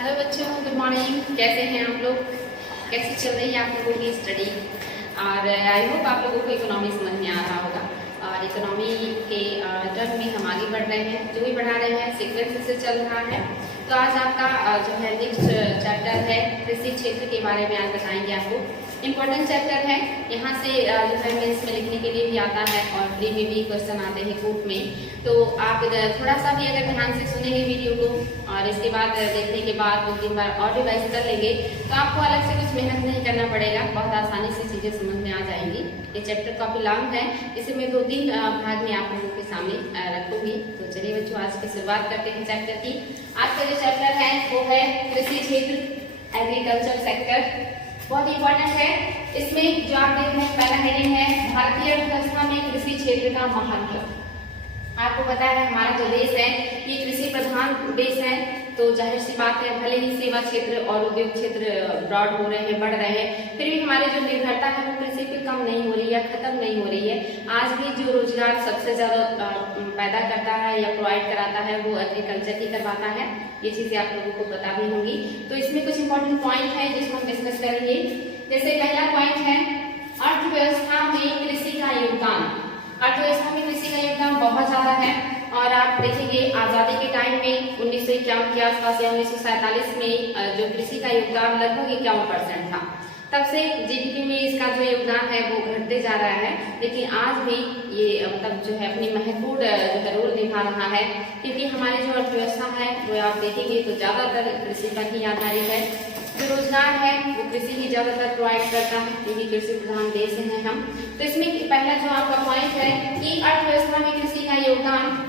Hello बच्चों, good morning. कैसे हैं आप लोग? कैसी चल रही है आप लोगों की स्टडी? और आई होप आप लोगों को इकोनॉमी समझ में आ रहा होगा। और इकोनॉमी के टर्म में हम आगे बढ़ रहे हैं, जो भी बढ़ा रहे हैं सीक्वेंस से चल रहा है। तो आज आपका जो है नेक्स्ट चैप्टर है कृषि क्षेत्र के बारे में आज बताएंगे आपको। इम्पोर्टेंट चैप्टर है, यहाँ से जो है मेंस में लिखने के लिए भी आता है और प्री में भी क्वेश्चन आते हैं कोर्ट में। तो आप थोड़ा सा भी अगर ध्यान से सुनेंगे वीडियो को और इसके बाद देखने के बाद 2-3 बार और रिवाइज कर लेंगे तो आपको अलग से कुछ मेहनत नहीं करना पड़ेगा, बहुत आसानी से चीज़ें समझ में आ जाएंगी। ये चैप्टर काफ़ी लॉन्ग है, इसे मैं 2-3 भाग में आप लोगों के सामने रखूंगी। तो चलिए बच्चों, आज की शुरुआत करते हैं चैप्टर की। आज का जो चैप्टर है वो है कृषि क्षेत्र, एग्रीकल्चर सेक्टर। बहुत इंपॉर्टेंट है। इसमें जो आप देख रहे हैं पहला हेडिंग है भारतीय अर्थव्यवस्था में कृषि क्षेत्र का महत्व। आपको पता है हमारा जो देश है ये कृषि प्रधान देश है, तो जाहिर सी बात है भले ही सेवा क्षेत्र और उद्योग क्षेत्र ब्रॉड हो रहे हैं, बढ़ रहे हैं, फिर भी हमारी जो निर्भरता है वो कृषि पे कम नहीं हो रही है, खत्म नहीं हो रही है। आज भी जो रोजगार सबसे ज्यादा पैदा करता है या प्रोवाइड कराता है वो एग्रीकल्चर ही करवाता है। ये चीजें आप लोगों को पता भी होंगी। तो इसमें कुछ इंपॉर्टेंट पॉइंट है जिसको हम डिस्कस करेंगे। जैसे पहला पॉइंट है अर्थव्यवस्था में कृषि का योगदान। अर्थव्यवस्था में कृषि का योगदान बहुत ज्यादा है और आप देखेंगे आजादी के टाइम में 1951 के आसपास या 1947 में जो कृषि का योगदान लगभग 51% था। तब से जीडीपी में इसका जो योगदान है वो घटते जा रहा है, लेकिन आज भी ये मतलब जो है अपनी महत्वपूर्ण जो है रोल निभा रहा है, क्योंकि हमारी जो अर्थव्यवस्था है वो आप देखेंगे तो ज्यादातर कृषि पर ही आधारित है। जो रोजगार है वो कृषि ही ज्यादातर प्रोवाइड करता है, क्योंकि कृषि प्रधान देश हैं हम। तो इसमें पहला जो आपका पॉइंट है कि अर्थव्यवस्था में कृषि का योगदान,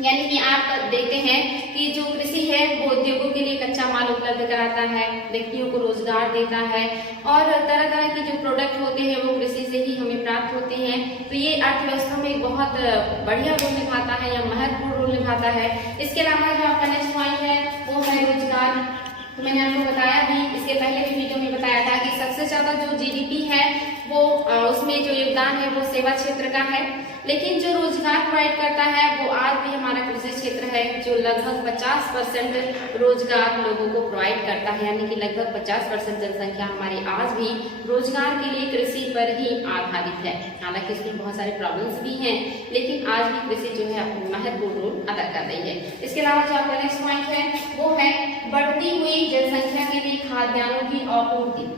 यानी कि आप देखते हैं कि जो कृषि है वो उद्योगों के लिए कच्चा माल उपलब्ध कराता है, व्यक्तियों को रोजगार देता है और तरह तरह के जो प्रोडक्ट होते हैं वो कृषि से ही हमें प्राप्त होते हैं। तो ये अर्थव्यवस्था में एक बहुत बढ़िया रोल निभाता है या महत्वपूर्ण रोल निभाता है। इसके अलावा जो आपका नेक्स्ट पॉइंट है वो है रोजगार। तो मैंने आपको बताया भी, इसके पहले भी वीडियो में बताया था कि सबसे ज्यादा जो जीडीपी है वो उसमें जो योगदान है वो सेवा क्षेत्र का है, लेकिन जो रोजगार प्रोवाइड करता है वो आज भी हमारा कृषि क्षेत्र है, जो लगभग 50% रोजगार लोगों को प्रोवाइड करता है। यानी कि लगभग 50% जनसंख्या हमारी आज भी रोजगार के लिए कृषि पर ही आधारित है। हालांकि इसमें बहुत सारे प्रॉब्लम्स भी हैं, लेकिन आज भी कृषि जो है अपनी महत्वपूर्ण रोल अदा कर रही है। इसके अलावा जो आपका नेक्स्ट पॉइंट है वो है बढ़ती हुई जनसंख्या के लिए खाद्यान्नों की आपूर्ति।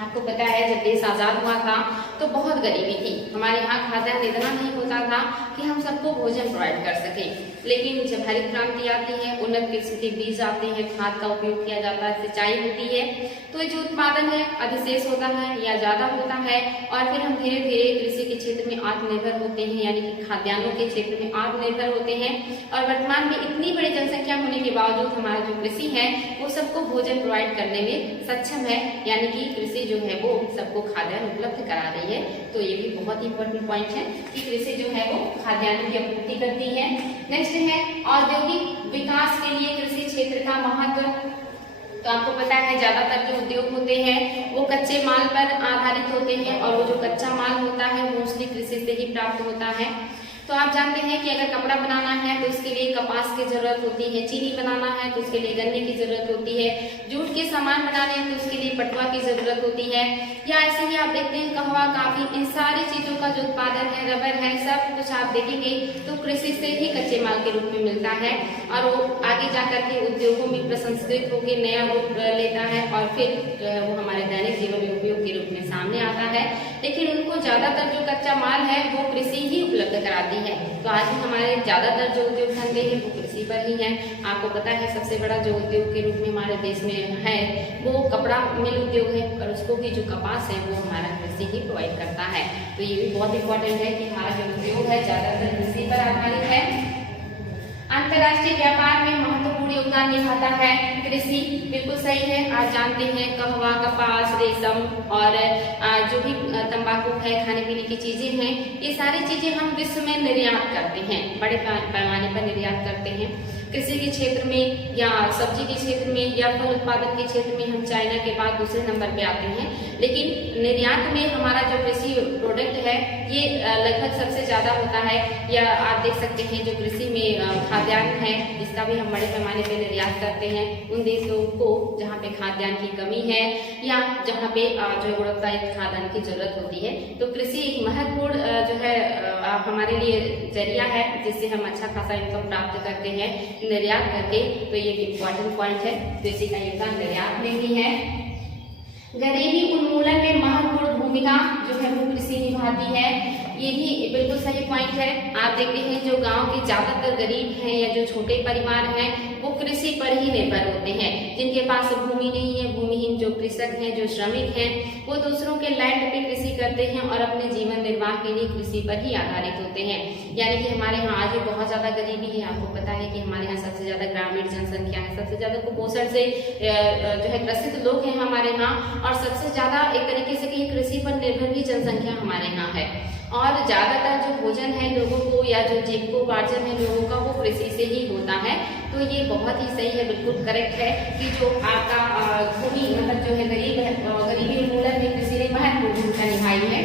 आपको पता है जब देश आजाद हुआ था तो बहुत गरीबी थी, हमारे यहाँ खाद्यान्न इतना नहीं होता था कि हम सबको भोजन प्रोवाइड कर सकें। लेकिन जब हरित क्रांति आती है, उन्नत किस्म के बीज आते हैं, खाद का उपयोग किया जाता है, सिंचाई होती है, तो जो उत्पादन है अधिशेष होता है या ज्यादा होता है और फिर हम धीरे धीरे कृषि के क्षेत्र में आत्मनिर्भर होते हैं, यानी कि खाद्यान्नों के क्षेत्र में आत्मनिर्भर होते हैं। और वर्तमान में इतनी बड़ी जनसंख्या होने के बावजूद हमारा जो कृषि है वो सबको भोजन प्रोवाइड करने में सक्षम है, यानी कि कृषि जो है वो सबको खाद्यान्न उपलब्ध करा रही है। तो ये भी बहुत इंपॉर्टेंट पॉइंट है कि कृषि जो है वो खाद्यान्न की आपूर्ति करती है। नेक्स्ट है औद्योगिक विकास के लिए कृषि क्षेत्र का महत्व। तो आपको पता है ज्यादातर जो उद्योग होते हैं वो कच्चे माल पर आधारित होते हैं और वो जो कच्चा माल होता है वो मोस्टली कृषि से ही प्राप्त होता है। तो आप जानते हैं कि अगर कपड़ा बनाना है तो उसके लिए कपास की जरूरत होती है, चीनी बनाना है तो उसके लिए गन्ने की जरूरत होती है, जूट के सामान बनाने हैं तो उसके लिए पटुआ की जरूरत होती है, या ऐसे ही आप देखते हैं कहवा, काफी, इन सारी चीजों का जो उत्पादन है, रबर है, सब कुछ आप देखेंगे तो कृषि से ही कच्चे माल के रूप में मिलता है और वो आगे जाकर के उद्योगों में प्रसंस्कृत होकर नया रूप लेता है और फिर जो है वो हमारे दैनिक जीवन में उपयोग के रूप में सामने आता है। लेकिन उनको ज्यादातर जो कच्चा माल है वो कृषि ही उपलब्ध कराती है। तो आज भी हमारे ज्यादातर जो उद्योग धंधे हैं वो कृषि पर ही हैं। आपको पता है सबसे बड़ा जो उद्योग के रूप में हमारे देश में है वो कपड़ा मिल उद्योग है और उसको भी जो कपास है वो हमारा कृषि ही प्रोवाइड करता है। तो ये भी बहुत इंपॉर्टेंट है कि हमारा जो उद्योग है ज्यादातर कृषि पर आधारित है। अंतर्राष्ट्रीय व्यापार में महत्वपूर्ण योगदान निभाता है कृषि, बिल्कुल सही है। आप जानते हैं कहवा, कपास, रेशम और जो भी तंबाकू है, खाने पीने की चीजें हैं, ये सारी चीजें हम विश्व में निर्यात करते हैं, बड़े पैमाने पर निर्यात करते हैं। कृषि के क्षेत्र में या सब्जी के क्षेत्र में या फल उत्पादन के क्षेत्र में हम चाइना के बाद दूसरे नंबर पे आते हैं, लेकिन निर्यात में हमारा जो कृषि प्रोडक्ट है ये लगभग सबसे ज्यादा होता है। या आप देख सकते हैं जो कृषि में खाद्यान्न है इसका भी हम बड़े पैमाने पे निर्यात करते हैं, उन देशों को जहाँ पे खाद्यान्न की कमी है या जहाँ पे जो गुणवत्तायुक्त खाद्यान्न की जरूरत होती है। तो कृषि एक महत्वपूर्ण जो है हमारे लिए जरिया है जिससे हम अच्छा खासा इनकम प्राप्त करते हैं निर्यात करके। तो ये एक इम्पोर्टेंट पॉइंट है, कृषि का योगदान निर्यात में भी है। गरीबी उन्मूलन में महत्वपूर्ण भूमिका जो है वो कृषि निभाती है, ये भी बिल्कुल सही पॉइंट है। आप देखते हैं जो गांव के ज्यादातर गरीब हैं या जो छोटे परिवार हैं वो कृषि पर ही निर्भर होते हैं। जिनके पास भूमि नहीं है, भूमिहीन जो कृषक हैं, जो श्रमिक हैं, वो दूसरों के लैंड पे कृषि करते हैं और अपने जीवन निर्वाह के लिए कृषि पर ही आधारित होते हैं। यानी कि हमारे यहाँ आज भी बहुत ज्यादा गरीबी है। आपको पता है कि हमारे यहाँ सबसे ज्यादा ग्रामीण जनसंख्या है, सबसे ज्यादा कुपोषण से जो है ग्रसित लोग हैं हमारे यहाँ, और सबसे ज्यादा एक तरीके से कि कृषि पर निर्भर भी जनसंख्या हमारे यहाँ है। और ज्यादातर जो भोजन है लोगों को या जो जीविकोपार्जन है लोगों का वो कृषि से ही होता है। तो ये बहुत ही सही है, बिल्कुल करेक्ट है कि जो आपका भूमि मतलब जो है गरीब है, गरीबी उन्मूलन में कृषि ने महत्वपूर्ण भूमिका निभाई है।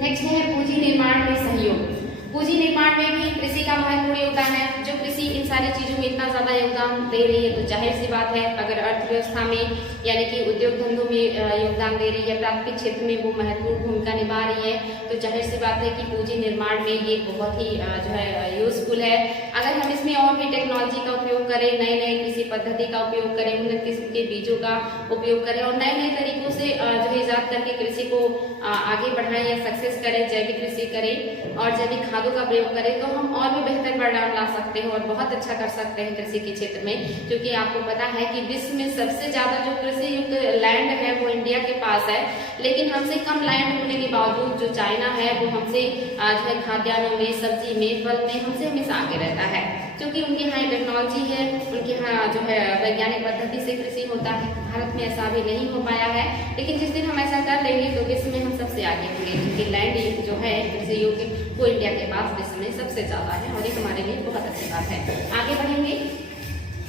नेक्स्ट है पूंजी निर्माण में सहयोग। पूंजी निर्माण में भी कृषि का महत्वपूर्ण योगदान है। जो कृषि इन सारी चीजों में इतना ज्यादा योगदान दे रही है तो जाहिर सी बात है अगर अर्थव्यवस्था में यानी कि उद्योग धंधों में योगदान दे रही है, प्राथमिक क्षेत्र में वो महत्वपूर्ण भूमिका निभा रही है, तो जाहिर सी बात है कि पूंजी निर्माण में ये बहुत ही जो है यूजफुल है। अगर हम इसमें और भी टेक्नोलॉजी का उपयोग करें, नए नए कृषि पद्धति का उपयोग करें, उन्नत किस्म के बीजों का उपयोग करें और नए नए तरीकों से जो है ईजाद करके कृषि को आगे बढ़ाएं या सक्सेस करें, जैविक कृषि करें और जैविक खादों का प्रयोग करें, तो हम और भी बेहतर परिणाम ला सकते हैं और बहुत अच्छा कर सकते हैं कृषि के क्षेत्र में। क्योंकि आपको पता है कि विश्व में सबसे ज्यादा जो कृषि युक्त लैंड है वो इंडिया के पास है, लेकिन हमसे कम लैंड होने के बावजूद जो चाइना है वो हमसे जो है खाद्यान्नों में, सब्जी में, फल में हमसे हमेशा आगे रहता है। क्योंकि उनके यहाँ टेक्नोलॉजी है, उनके यहाँ जो है वैज्ञानिक पद्धति से कृषि होता है। भारत में ऐसा अभी नहीं हो पाया है, लेकिन जिस दिन हम ऐसा कर लेंगे तो विश्व में हम सबसे आगे होंगे। क्योंकि लैंड जो है कृषि योग्य वो इंडिया के पास विश्व में सबसे ज्यादा है और ये हमारे लिए बहुत अच्छी बात है। आगे बढ़ेंगे।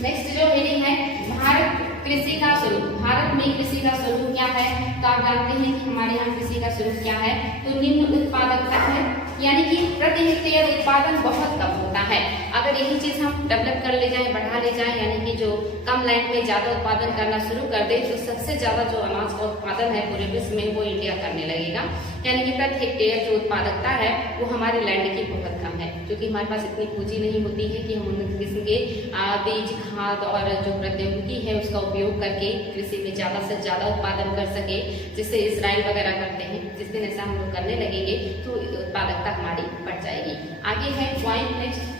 नेक्स्ट जो हेडिंग है भारत कृषि का स्वरूप। भारत में कृषि का स्वरूप क्या है? तो आप जानते हैं कि हमारे यहाँ कृषि का स्वरूप क्या है, तो निम्न उत्पादकता है, यानी कि प्रति हेक्टेयर उत्पादन बहुत कम होता है। अगर यही चीज हम डेवलप कर ले जाए, बढ़ा ले जाए, यानी कि जो कम लैंड में ज्यादा उत्पादन करना शुरू कर दे, तो सबसे ज्यादा जो अनाज का उत्पादन है पूरे विश्व में वो इंडिया करने लगेगा। यानी कि प्रति हेक्टेयर जो उत्पादकता है वो हमारे लैंड की बहुत कम है, क्योंकि हमारे पास इतनी पूंजी नहीं होती है कि हम उन्नत किस्म के बीज, खाद और जो प्रौद्योगिकी है उसका उपयोग करके कृषि में ज्यादा से ज्यादा उत्पादन कर सके, जिससे इसराइल वगैरह करते हैं। जिस दिन ऐसा हम लोग करने लगेंगे तो उत्पादकता हमारी बढ़ जाएगी। आगे है पॉइंट नेक्स्ट,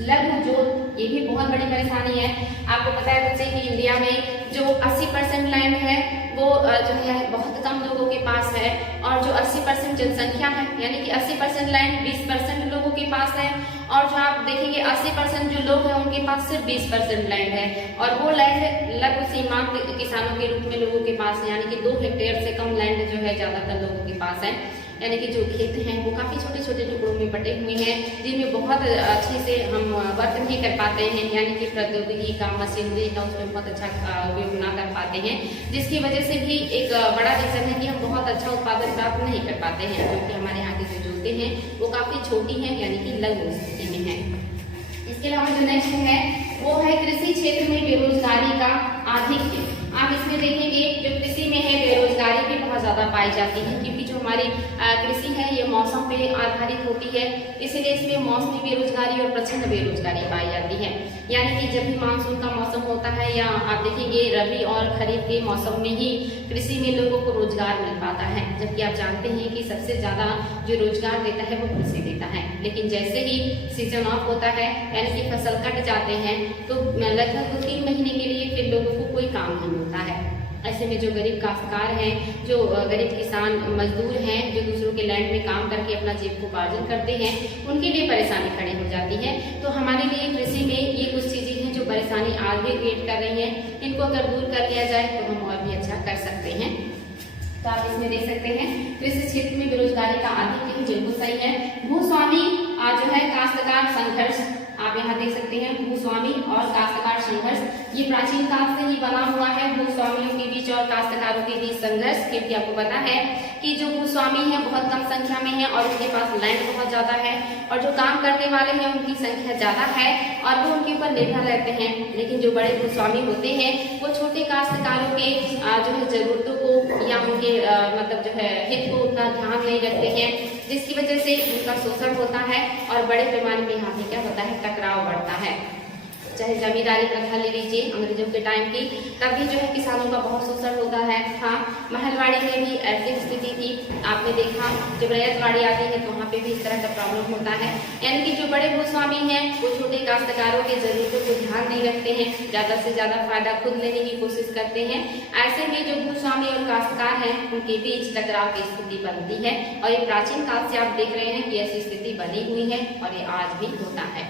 लघु उद्योग। ये भी बहुत बड़ी परेशानी है। आपको पता है बच्चे कि इंडिया में जो 80% लैंड है वो जो है बहुत कम लोगों के पास है, और जो 80% जनसंख्या है यानी कि 80% लैंड 20% लोगों के पास है, और जो आप देखेंगे 80% जो लोग हैं उनके पास सिर्फ 20% लैंड है, और वो लैंड लघु सीमांत किसानों के रूप में लोगों के पास है, यानी कि 2 हेक्टेयर से कम लैंड जो है ज्यादातर लोगों के पास है। यानी कि जो खेत हैं वो काफी छोटे छोटे टुकड़ों में बटे हुए हैं, जिनमें बहुत अच्छे से हम वर्क नहीं कर पाते हैं, यानी कि प्रौद्योगिकी का, मशीनरी का उसमें बहुत अच्छा उपयोग ना कर पाते हैं, जिसकी वजह से भी एक बड़ा रीजन है कि हम बहुत अच्छा उत्पादन प्राप्त नहीं कर पाते हैं, क्योंकि हमारे यहाँ की जो जोतें हैं वो काफी छोटी हैं, यानी कि लघु स्थिति में है। इसके अलावा जो नेक्स्ट है वो है कृषि क्षेत्र में बेरोजगारी का आधिक्य। आप इसमें देखेंगे जो कृषि में है बेरोजगारी भी बहुत ज्यादा पाई जाती है, क्योंकि जो हमारी कृषि है ये मौसम पे आधारित होती है, इसीलिए इसमें मौसमी बेरोजगारी और प्रचंड बेरोजगारी पाई जाती है। यानी कि जब भी मानसून का मौसम होता है या आप देखेंगे रबी और खरीफ के मौसम में ही कृषि में लोगों को रोजगार मिल पाता है, जबकि आप जानते हैं कि सबसे ज्यादा जो रोजगार देता है वो कृषि देता है। लेकिन जैसे ही सीजन ऑफ होता है यानी कि फसल कट जाते हैं तो लगभग 2-3 महीने के लिए फिर लोगों को कोई काम नहीं मिलता है। ऐसे में जो गरीब काश्तकार हैं, जो गरीब किसान मजदूर हैं, जो दूसरों के लैंड में काम करके अपना जीविकोपार्जन करते हैं, उनके लिए परेशानी खड़ी हो जाती है। तो हमारे लिए कृषि में ये कुछ चीजें हैं जो परेशानी आज भी क्रिएट कर रही हैं, इनको अगर दूर कर लिया जाए तो हम और भी अच्छा कर सकते हैं। तो आप इसमें देख सकते हैं कृषि क्षेत्र में बेरोजगारी का आधिक्य बिल्कुल सही है। भूस्वामी जो है काश्तकार संघर्ष, आप यहाँ देख सकते हैं भूस्वामी और काश्तकार संघर्ष, ये प्राचीन काल से ही बना हुआ है। भूस्वामियों के बीच और काश्तकारों के बीच संघर्ष, क्योंकि आपको पता है कि जो भूस्वामी है बहुत कम संख्या में है और उनके पास लैंड बहुत ज्यादा है, और जो काम करने वाले हैं उनकी संख्या ज्यादा है और वो उनके ऊपर निर्भर रहते हैं। लेकिन जो बड़े भूस्वामी होते हैं वो छोटे काश्तकारों के जो है जरूरतों को या उनके मतलब जो है हित को उतना ध्यान नहीं रखते हैं, जिसकी वजह से उनका शोषण होता है और बड़े पैमाने पे यहाँ पे क्या होता है, टकराव बढ़ता है। चाहे जमींदारी प्रथा ले लीजिए अंग्रेजों के टाइम की, तब भी जो है किसानों का बहुत शोषण होता है। हाँ, महलवाड़ी में भी ऐसी स्थिति थी, आपने देखा जब रैयतवाड़ी आती है तो वहाँ पे भी इस तरह का प्रॉब्लम होता है। यानी कि जो बड़े भूस्वामी हैं वो छोटे काश्तकारों की जरूरतों को ध्यान नहीं रखते हैं, ज्यादा से ज्यादा फायदा खुद लेने की कोशिश करते हैं। ऐसे में जो भूस्वामी और काश्तकार हैं उनके बीच टकराव की स्थिति बनती है, और ये प्राचीन काल से आप देख रहे हैं कि ऐसी स्थिति बनी हुई है और ये आज भी होता है।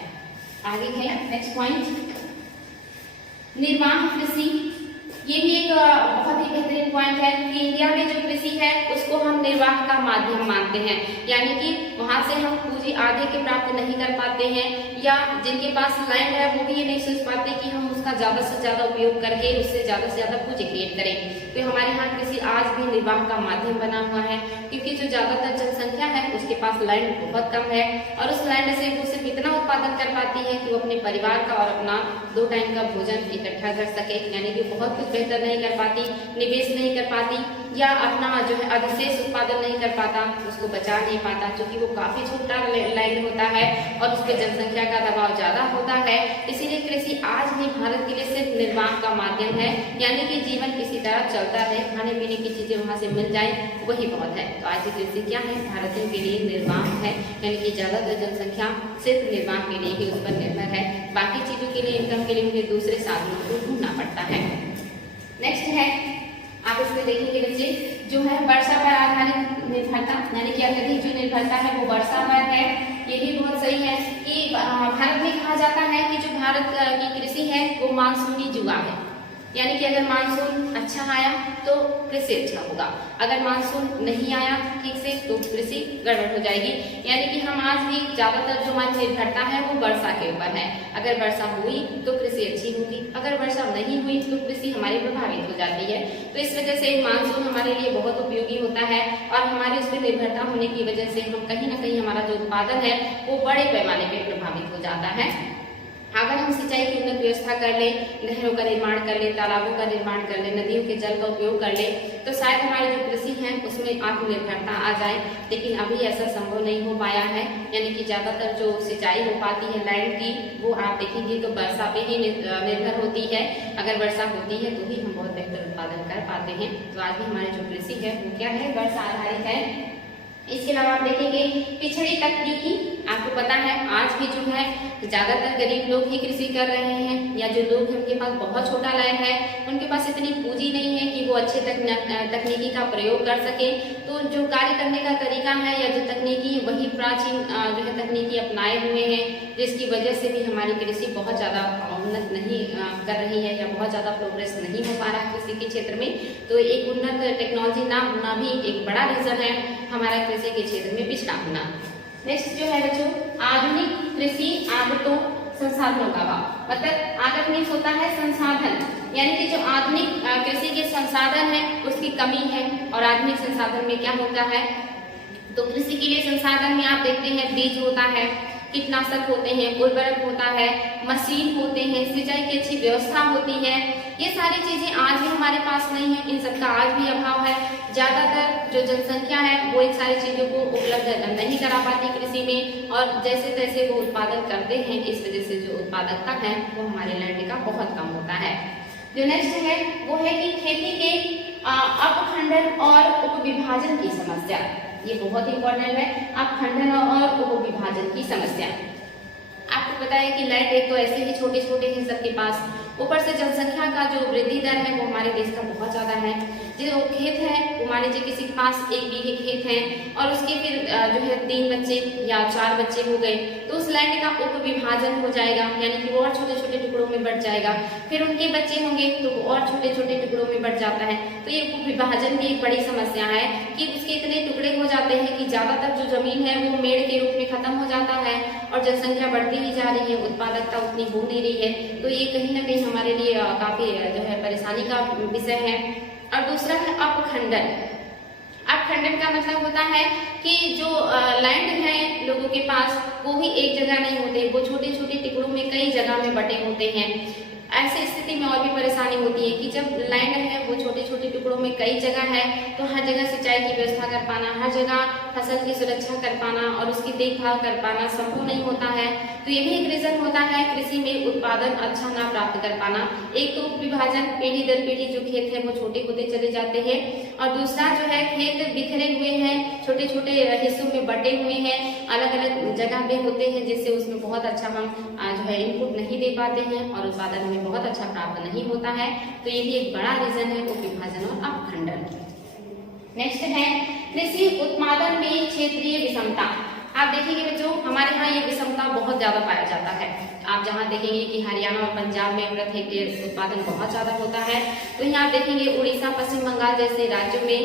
आगे है नेक्स्ट पॉइंट, निर्वाह कृषि। ये भी एक बहुत ही बेहतरीन पॉइंट है कि इंडिया में जो कृषि है उसको हम निर्वाह का माध्यम मानते हैं, यानी कि वहां से हम पूंजी आधे के प्राप्त नहीं कर पाते हैं, या जिनके पास लैंड है वो भी ये नहीं सोच पाते कि हम उसका ज्यादा से ज्यादा उपयोग करके उससे ज्यादा पूंजी क्रिएट करें। तो हमारे यहाँ कृषि आज भी निर्वाह का माध्यम बना हुआ है, क्योंकि जो ज्यादातर जनसंख्या है उसके पास लैंड बहुत कम है और उस लैंड से वो सिर्फ इतना उत्पादन कर पाती है कि वो अपने परिवार का और अपना 2 टाइम का भोजन इकट्ठा कर सके। यानी कि बहुत कुछ बेहतर नहीं कर पाती, निवेश नहीं कर पाती, या अपना जो है अधिशेष उत्पादन नहीं कर पाता, उसको बचा नहीं पाता, क्योंकि वो काफी छोटा लैंड होता है और उस पर जनसंख्या का दबाव ज्यादा होता है। इसीलिए कृषि आज भी भारत के लिए सिर्फ निर्वाह का माध्यम है, यानी कि जीवन किसी तरह चलता है, खाने पीने की चीजें वहां से मिल जाए वही बहुत है। तो आज की कृषि क्या है, भारतीयों के लिए निर्वाह है, यानी कि ज्यादातर जनसंख्या सिर्फ निर्वाह के लिए ही उस पर निर्भर है, बाकी चीजों के लिए, इनकम के लिए मुझे दूसरे साधनों को ढूंढना पड़ता है। नेक्स्ट है, आप इसमें देखेंगे बच्चे, जो है वर्षा पर आधारित निर्भरता, यानी कि अत्यधिक जो निर्भरता है वो वर्षा पर है। ये भी बहुत सही है कि भारत में कहा जाता है कि जो भारत की कृषि है वो मानसूनी जुआ है, यानी कि अगर मानसून अच्छा आया तो कृषि अच्छा होगा, अगर मानसून नहीं आया ठीक से तो कृषि गड़बड़ हो जाएगी। यानी कि हम आज भी ज्यादातर जो हमारी निर्भरता है वो वर्षा के ऊपर है, अगर वर्षा हुई तो कृषि अच्छी होगी, अगर वर्षा नहीं हुई तो कृषि हमारी प्रभावित हो जाती है। तो इस वजह से मानसून हमारे लिए बहुत उपयोगी होता है और हमारी उस पर निर्भरता होने की वजह से हम कहीं ना कहीं हमारा जो उत्पादन है वो बड़े पैमाने पर प्रभावित हो जाता है। अगर हम सिंचाई की उन्नत व्यवस्था कर ले, नहरों का निर्माण कर ले, तालाबों का निर्माण कर ले, नदियों के जल का उपयोग कर ले, तो शायद हमारी जो कृषि है उसमें आत्मनिर्भरता आ जाए, लेकिन अभी ऐसा संभव नहीं हो पाया है। यानी कि ज्यादातर जो सिंचाई हो पाती है लैंड की वो आप देखेंगे तो वर्षा पे ही निर्भर होती है, अगर वर्षा होती है तो ही हम बहुत बेहतर उत्पादन कर पाते हैं। तो आज भी हमारी जो कृषि है वो क्या है, वर्षा आधारित है। इसके अलावा आप देखेंगे पिछड़ी तकनीकी, आपको पता है आज भी जो है ज्यादातर गरीब लोग ही कृषि कर रहे हैं, या जो लोग उनके पास बहुत छोटा लैंड है, उनके पास इतनी पूंजी नहीं है कि वो अच्छे तकनीकी का प्रयोग कर सके। तो जो कार्य करने का तरीका है या जो तकनीकी वही प्राचीन जो है तकनीकी अपनाए हुए हैं, जिसकी वजह से भी हमारी कृषि बहुत ज्यादा उन्नत नहीं कर रही है या बहुत ज्यादा प्रोग्रेस नहीं हो पा रहा कृषि के क्षेत्र में। तो एक उन्नत टेक्नोलॉजी ना होना भी एक बड़ा रीजन है हमारा कृषि के क्षेत्र में पिछड़ा होना। नेक्स्ट जो है बच्चों, आधुनिक कृषि आदतों संसाधनों का अभाव। मतलब आदत मीन्स होता है संसाधन, यानी कि जो आधुनिक कृषि के संसाधन है उसकी कमी है। और आधुनिक संसाधन में क्या होता है, तो कृषि के लिए संसाधन में आप देखते हैं बीज होता है, कीटनाशक होते हैं, उर्वरक होता है, मशीन होते हैं, सिंचाई की अच्छी व्यवस्था होती है। ये सारी चीजें आज भी हमारे पास नहीं है, इन सबका आज भी अभाव है। ज्यादातर जो जनसंख्या है वो इन सारी चीजों को उपलब्ध नहीं करा पाती कृषि में, और जैसे तैसे वो उत्पादन करते हैं, इस वजह से जो उत्पादकता है वो हमारे लैंड का बहुत कम होता है। जो नेक्स्ट है वो है कि खेती के अपखंडन और उपविभाजन की समस्या। ये बहुत इंपॉर्टेंट है, अपखंडन और उपविभाजन की समस्या। आपको पता है कि लैंड एक तो ऐसे ही छोटे छोटे हैं सबके पास, ऊपर से जनसंख्या का जो वृद्धि दर है वो हमारे देश का बहुत ज्यादा है। जो खेत है वो मान लीजिए किसी के पास 1 बीघे खेत है और उसके फिर जो है 3 बच्चे या 4 बच्चे हो गए, तो उस लैंड का उप विभाजन हो जाएगा, यानी कि वो और छोटे छोटे टुकड़ों में बढ़ जाएगा। फिर उनके बच्चे होंगे तो वो और छोटे छोटे टुकड़ों में बढ़ जाता है। तो ये उप विभाजन भी एक बड़ी समस्या है कि उसके इतने टुकड़े हो जाते हैं कि ज्यादातर जो जमीन है वो मेड़ के रूप में खत्म हो जाता है और जनसंख्या बढ़ती ही जा रही है, उत्पादकता उतनी हो नहीं रही है। तो ये कहीं ना कहीं हमारे लिए काफी जो है परेशानी का विषय है। और दूसरा है अपखंडन। अपखंडन का मतलब होता है कि जो लैंड है लोगों के पास वो भी एक जगह नहीं होते, वो छोटे छोटे टुकड़ों में कई जगह में बटे होते हैं। ऐसी स्थिति में और भी परेशानी होती है कि जब लैंड है वो छोटे छोटे टुकड़ों में कई जगह है, तो हर जगह सिंचाई की व्यवस्था कर पाना, हर जगह फसल की सुरक्षा कर पाना और उसकी देखभाल कर पाना संभव नहीं होता है। तो ये भी एक रीजन होता है कृषि में उत्पादन अच्छा ना प्राप्त कर पाना। एक तो विभाजन, पीढ़ी दर पीढ़ी जो खेत है वो छोटे होते चले जाते हैं, और दूसरा जो है खेत बिखरे हुए हैं, छोटे छोटे हिस्सों में बटे हुए हैं, अलग अलग जगह पे होते हैं, जिससे उसमें बहुत अच्छा हम जो है इनपुट नहीं दे पाते हैं और उत्पादन हमें बहुत अच्छा प्राप्त नहीं होता है। तो ये भी एक बड़ा रीजन है उप विभाजन और अपखंडन। नेक्स्ट है कृषि उत्पादन में क्षेत्रीय विषमता। आप देखेंगे बच्चों हमारे यहाँ ये विषमता बहुत ज्यादा पाया जाता है। आप जहाँ देखेंगे कि हरियाणा और पंजाब में प्रति हेक्टेयर उत्पादन बहुत ज्यादा होता है, तो यहाँ आप देखेंगे उड़ीसा, पश्चिम बंगाल जैसे राज्यों में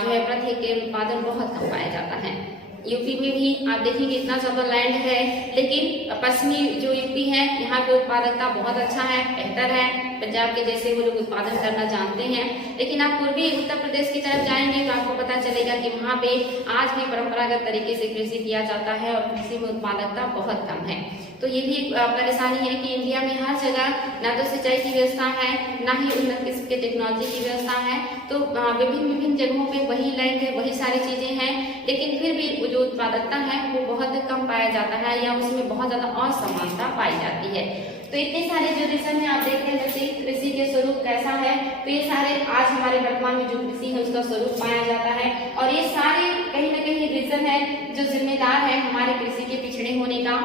जो है प्रति हेक्टेयर उत्पादन बहुत कम पाया जाता है। यूपी में भी आप देखेंगे इतना ज्यादा लैंड है, लेकिन पश्चिमी जो यूपी है यहाँ पे उत्पादकता बहुत अच्छा है, बेहतर है। पंजाब के जैसे वो लोग उत्पादन करना जानते हैं, लेकिन आप पूर्वी उत्तर प्रदेश की तरफ जाएंगे तो आपको पता चलेगा कि वहाँ पे आज भी परंपरागत तरीके से कृषि किया जाता है और कृषि में उत्पादकता बहुत कम है। तो ये भी एक परेशानी है कि इंडिया में हर जगह ना तो सिंचाई की व्यवस्था है, ना ही उन्नत किस्म के टेक्नोलॉजी की व्यवस्था है। तो विभिन्न जगहों पे वही लैंड है, वही सारी चीजें हैं, लेकिन फिर भी जो उत्पादकता है वो बहुत कम पाया जाता है या उसमें बहुत ज्यादा असमानता पाई जाती है। तो इतने सारे जो रीजन है आप देखते हैं जैसे कृषि के स्वरूप कैसा है, तो ये सारे आज हमारे वर्तमान में जो कृषि है उसका स्वरूप पाया जाता है, और ये सारे कहीं ना कहीं रीजन है जो जिम्मेदार है हमारे कृषि के पिछड़े होने का।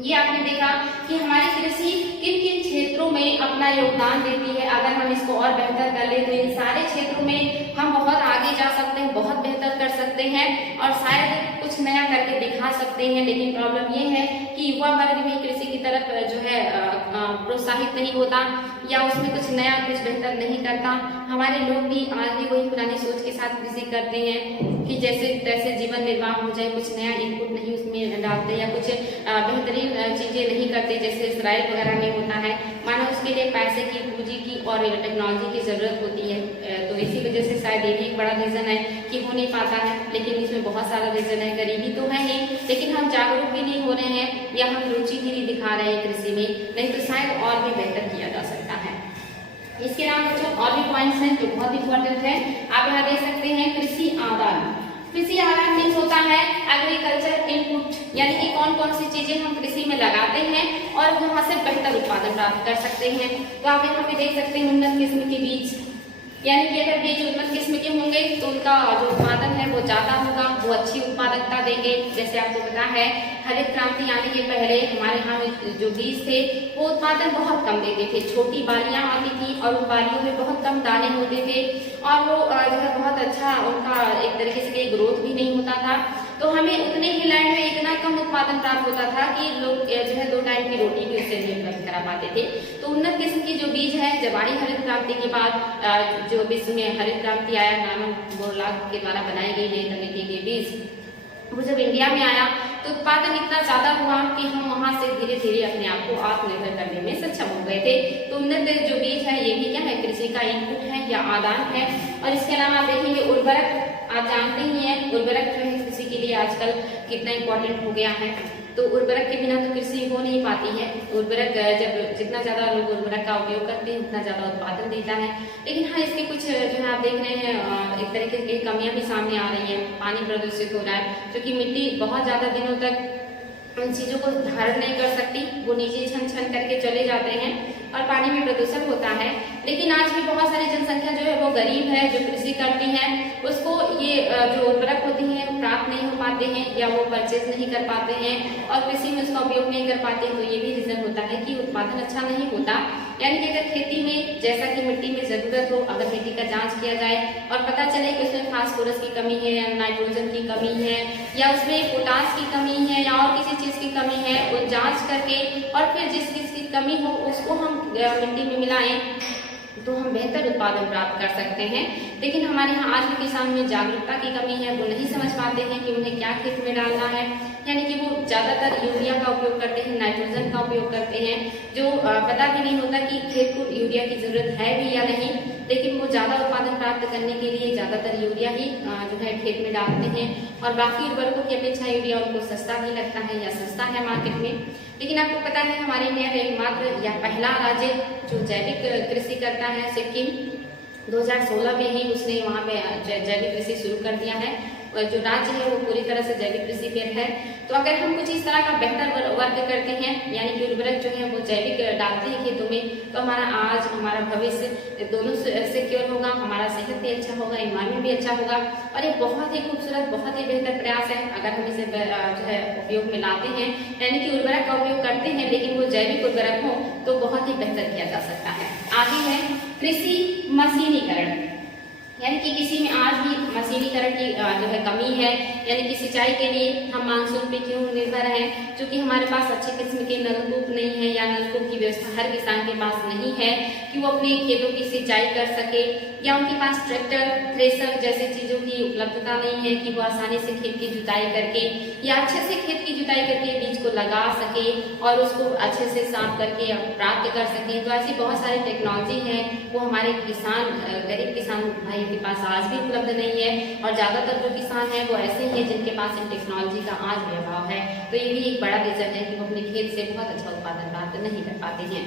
ये आपने देखा कि हमारी कृषि किन किन क्षेत्रों में अपना योगदान देती है। अगर हम इसको और बेहतर कर ले तो इन सारे क्षेत्रों में हम बहुत आगे जा सकते हैं, बहुत बेहतर कर सकते हैं और शायद कुछ नया करके दिखा सकते हैं। लेकिन प्रॉब्लम ये है कि युवा वर्ग भी कृषि की तरफ जो है प्रोत्साहित नहीं होता या उसमें कुछ नया कुछ बेहतर नहीं करता। हमारे लोग भी आज भी वही पुरानी सोच के साथ कृषि करते हैं कि जैसे तैसे जीवन निर्वाह हो जाए, कुछ नया इनपुट नहीं उसमें डालते या कुछ बेहतरीन चीजें नहीं करते जैसे इसराइल वगैरह में होता है। मानो उसके लिए पैसे की, पूंजी की और टेक्नोलॉजी की जरूरत होती है। तो इसी वजह से शायद ये भी एक बड़ा रीजन है कि हो नहीं पाता है। लेकिन इसमें बहुत सारा रीजन है, गरीबी तो है ही, लेकिन हम जागरूक भी नहीं हो रहे हैं या हम रुचि भी नहीं दिखा रहे हैं कृषि में, नहीं तो शायद और भी बेहतर किया जा सकता है। इसके अलावा बच्चों और भी पॉइंट्स हैं जो बहुत इंपॉर्टेंट है। आप यहाँ देख सकते हैं कृषि आदान। कृषि आदान मीन्स होता है एग्रीकल्चर इनपुट, यानी कि कौन कौन सी चीजें हम कृषि में लगाते हैं और वहां से बेहतर उत्पादन प्राप्त कर सकते हैं। तो आप यहाँ पे देख सकते हैं उन्नत किस्म के बीज, यानी कि अगर बीज उन्नत किस्म के होंगे तो उनका जो उत्पादन है वो ज्यादा होगा, वो अच्छी उत्पादकता देंगे। जैसे आपको पता है हरित क्रांति आने के पहले हमारे यहाँ जो बीज थे वो उत्पादन बहुत कम देते थे, छोटी बालियां आती थी और उन बालियों में बहुत कम दाने होते थे और वो जो है बहुत अच्छा उनका एक तरीके से ग्रोथ भी नहीं होता था। तो हमें उतने ही लैंड में इतना कम उत्पादन प्राप्त होता था कि लोग जो है 2 टाइम की रोटी भी उससे नहीं उपलब्ध करा पाते थे। तो उन्नत किस्म की जो बीज है जब आई हरित क्रांति के बाद, जो विश्व में हरित क्रांति आया, नामन बोरलॉग के द्वारा बनाई गई नई तकनीकी के बीज, वो जब इंडिया में आया तो उत्पादन इतना ज्यादा हुआ कि हम वहां से धीरे धीरे अपने आप को आत्मनिर्भर करने में सक्षम हो गए थे। तो उन्नत जो बीज है ये भी क्या है, कृषि का इनपुट है या आदान है। और इसके अलावा आप देखेंगे उर्वरक, आप जानते ही हैं उर्वरक जो है कृषि के लिए आजकल कितना इम्पोर्टेंट हो गया है। तो उर्वरक के बिना तो कृषि हो नहीं पाती है। उर्वरक जब जितना ज्यादा लोग उर्वरक का उपयोग करते हैं उतना ज्यादा उत्पादन देता है। लेकिन हाँ इसके कुछ जो है आप देख रहे हैं एक तरीके की कमियां भी सामने आ रही हैं। पानी प्रदूषित हो रहा है क्योंकि मिट्टी बहुत ज्यादा दिनों तक उन चीजों को धारण नहीं कर सकती, वो नीचे छन छन करके चले जाते हैं। और पानी में प्रदूषण होता है। लेकिन आज भी बहुत सारी जनसंख्या जो है वो गरीब है, जो कृषि करती है, उसको ये जो उर्वरक होती हैं प्राप्त नहीं हो पाते हैं या वो परचेज नहीं कर पाते हैं और कृषि में उसका उपयोग नहीं कर पाते हैं। तो ये भी रीजन होता है कि उत्पादन अच्छा नहीं होता। यानी कि अगर खेती में जैसा कि मिट्टी में जरूरत हो, अगर मिट्टी का जांच किया जाए और पता चले कि उसमें फास्फोरस की कमी है या नाइट्रोजन की कमी है या उसमें पोटास की कमी है या और किसी चीज की कमी है, वो जांच करके और फिर जिस चीज की कमी हो उसको हम मिट्टी में मिलाएं तो हम बेहतर उत्पादन प्राप्त कर सकते हैं। लेकिन हमारे यहाँ आज भी किसान में जागरूकता की कमी है, वो नहीं समझ पाते हैं कि उन्हें क्या खेत में डालना है। यानी कि वो ज्यादातर यूरिया का उपयोग करते हैं, नाइट्रोजन का उपयोग करते हैं, जो पता भी नहीं होता कि खेत को यूरिया की जरूरत है भी या नहीं। लेकिन वो ज्यादा उत्पादन प्राप्त करने के लिए ज्यादातर यूरिया ही जो है खेत में डालते हैं और बाकी उर्वरकों की अपेक्षा यूरिया उनको सस्ता भी लगता है या सस्ता है मार्केट में। लेकिन आपको पता है हमारे इंडिया का एकमात्र या पहला राज्य जो जैविक कृषि करता है सिक्किम। 2016 में ही उसने वहाँ पे जैविक कृषि शुरू कर दिया है। जो राज्य है वो पूरी तरह से जैविक कृषि पे है। तो अगर हम कुछ इस तरह का बेहतर वर्क करते हैं, यानी कि उर्वरक जो है वो जैविक डालते हैं खेतों में, तो हमारा आज हमारा भविष्य दोनों सिक्योर होगा, हमारा सेहत भी अच्छा होगा, इन्वायरमेंट भी अच्छा होगा। और ये बहुत ही खूबसूरत, बहुत ही बेहतर प्रयास है अगर हम इसे जो है उपयोग में लाते हैं, यानी कि उर्वरक का उपयोग करते हैं लेकिन वो जैविक उर्वरक हो तो बहुत ही बेहतर किया जा सकता है। आगे है कृषि मशीनीकरण, यानी कि किसी में आज भी मशीनीकरण की जो है कमी है। यानी कि सिंचाई के लिए हम मानसून पे क्यों निर्भर हैं, क्योंकि हमारे पास अच्छे किस्म के नलकूप नहीं है या नलकूप की व्यवस्था हर किसान के पास नहीं है कि वो अपने खेतों की सिंचाई कर सके, या उनके पास ट्रैक्टर, थ्रेसर जैसी चीजों की उपलब्धता नहीं है कि वो आसानी से खेत की जुताई करके या अच्छे से खेत की जुताई करके बीज को लगा सके और उसको अच्छे से साफ करके प्राप्त कर सके। तो ऐसी बहुत सारी टेक्नोलॉजी है वो हमारे किसान, गरीब किसान भाई के पास आज भी उपलब्ध नहीं है। और ज्यादातर जो किसान हैं वो ऐसे हैं जिनके पास इन टेक्नोलॉजी का आज भी अभाव है। तो ये भी एक बड़ा रीजन है कि वो अपने खेत से बहुत अच्छा उत्पादन प्राप्त नहीं कर पाते हैं।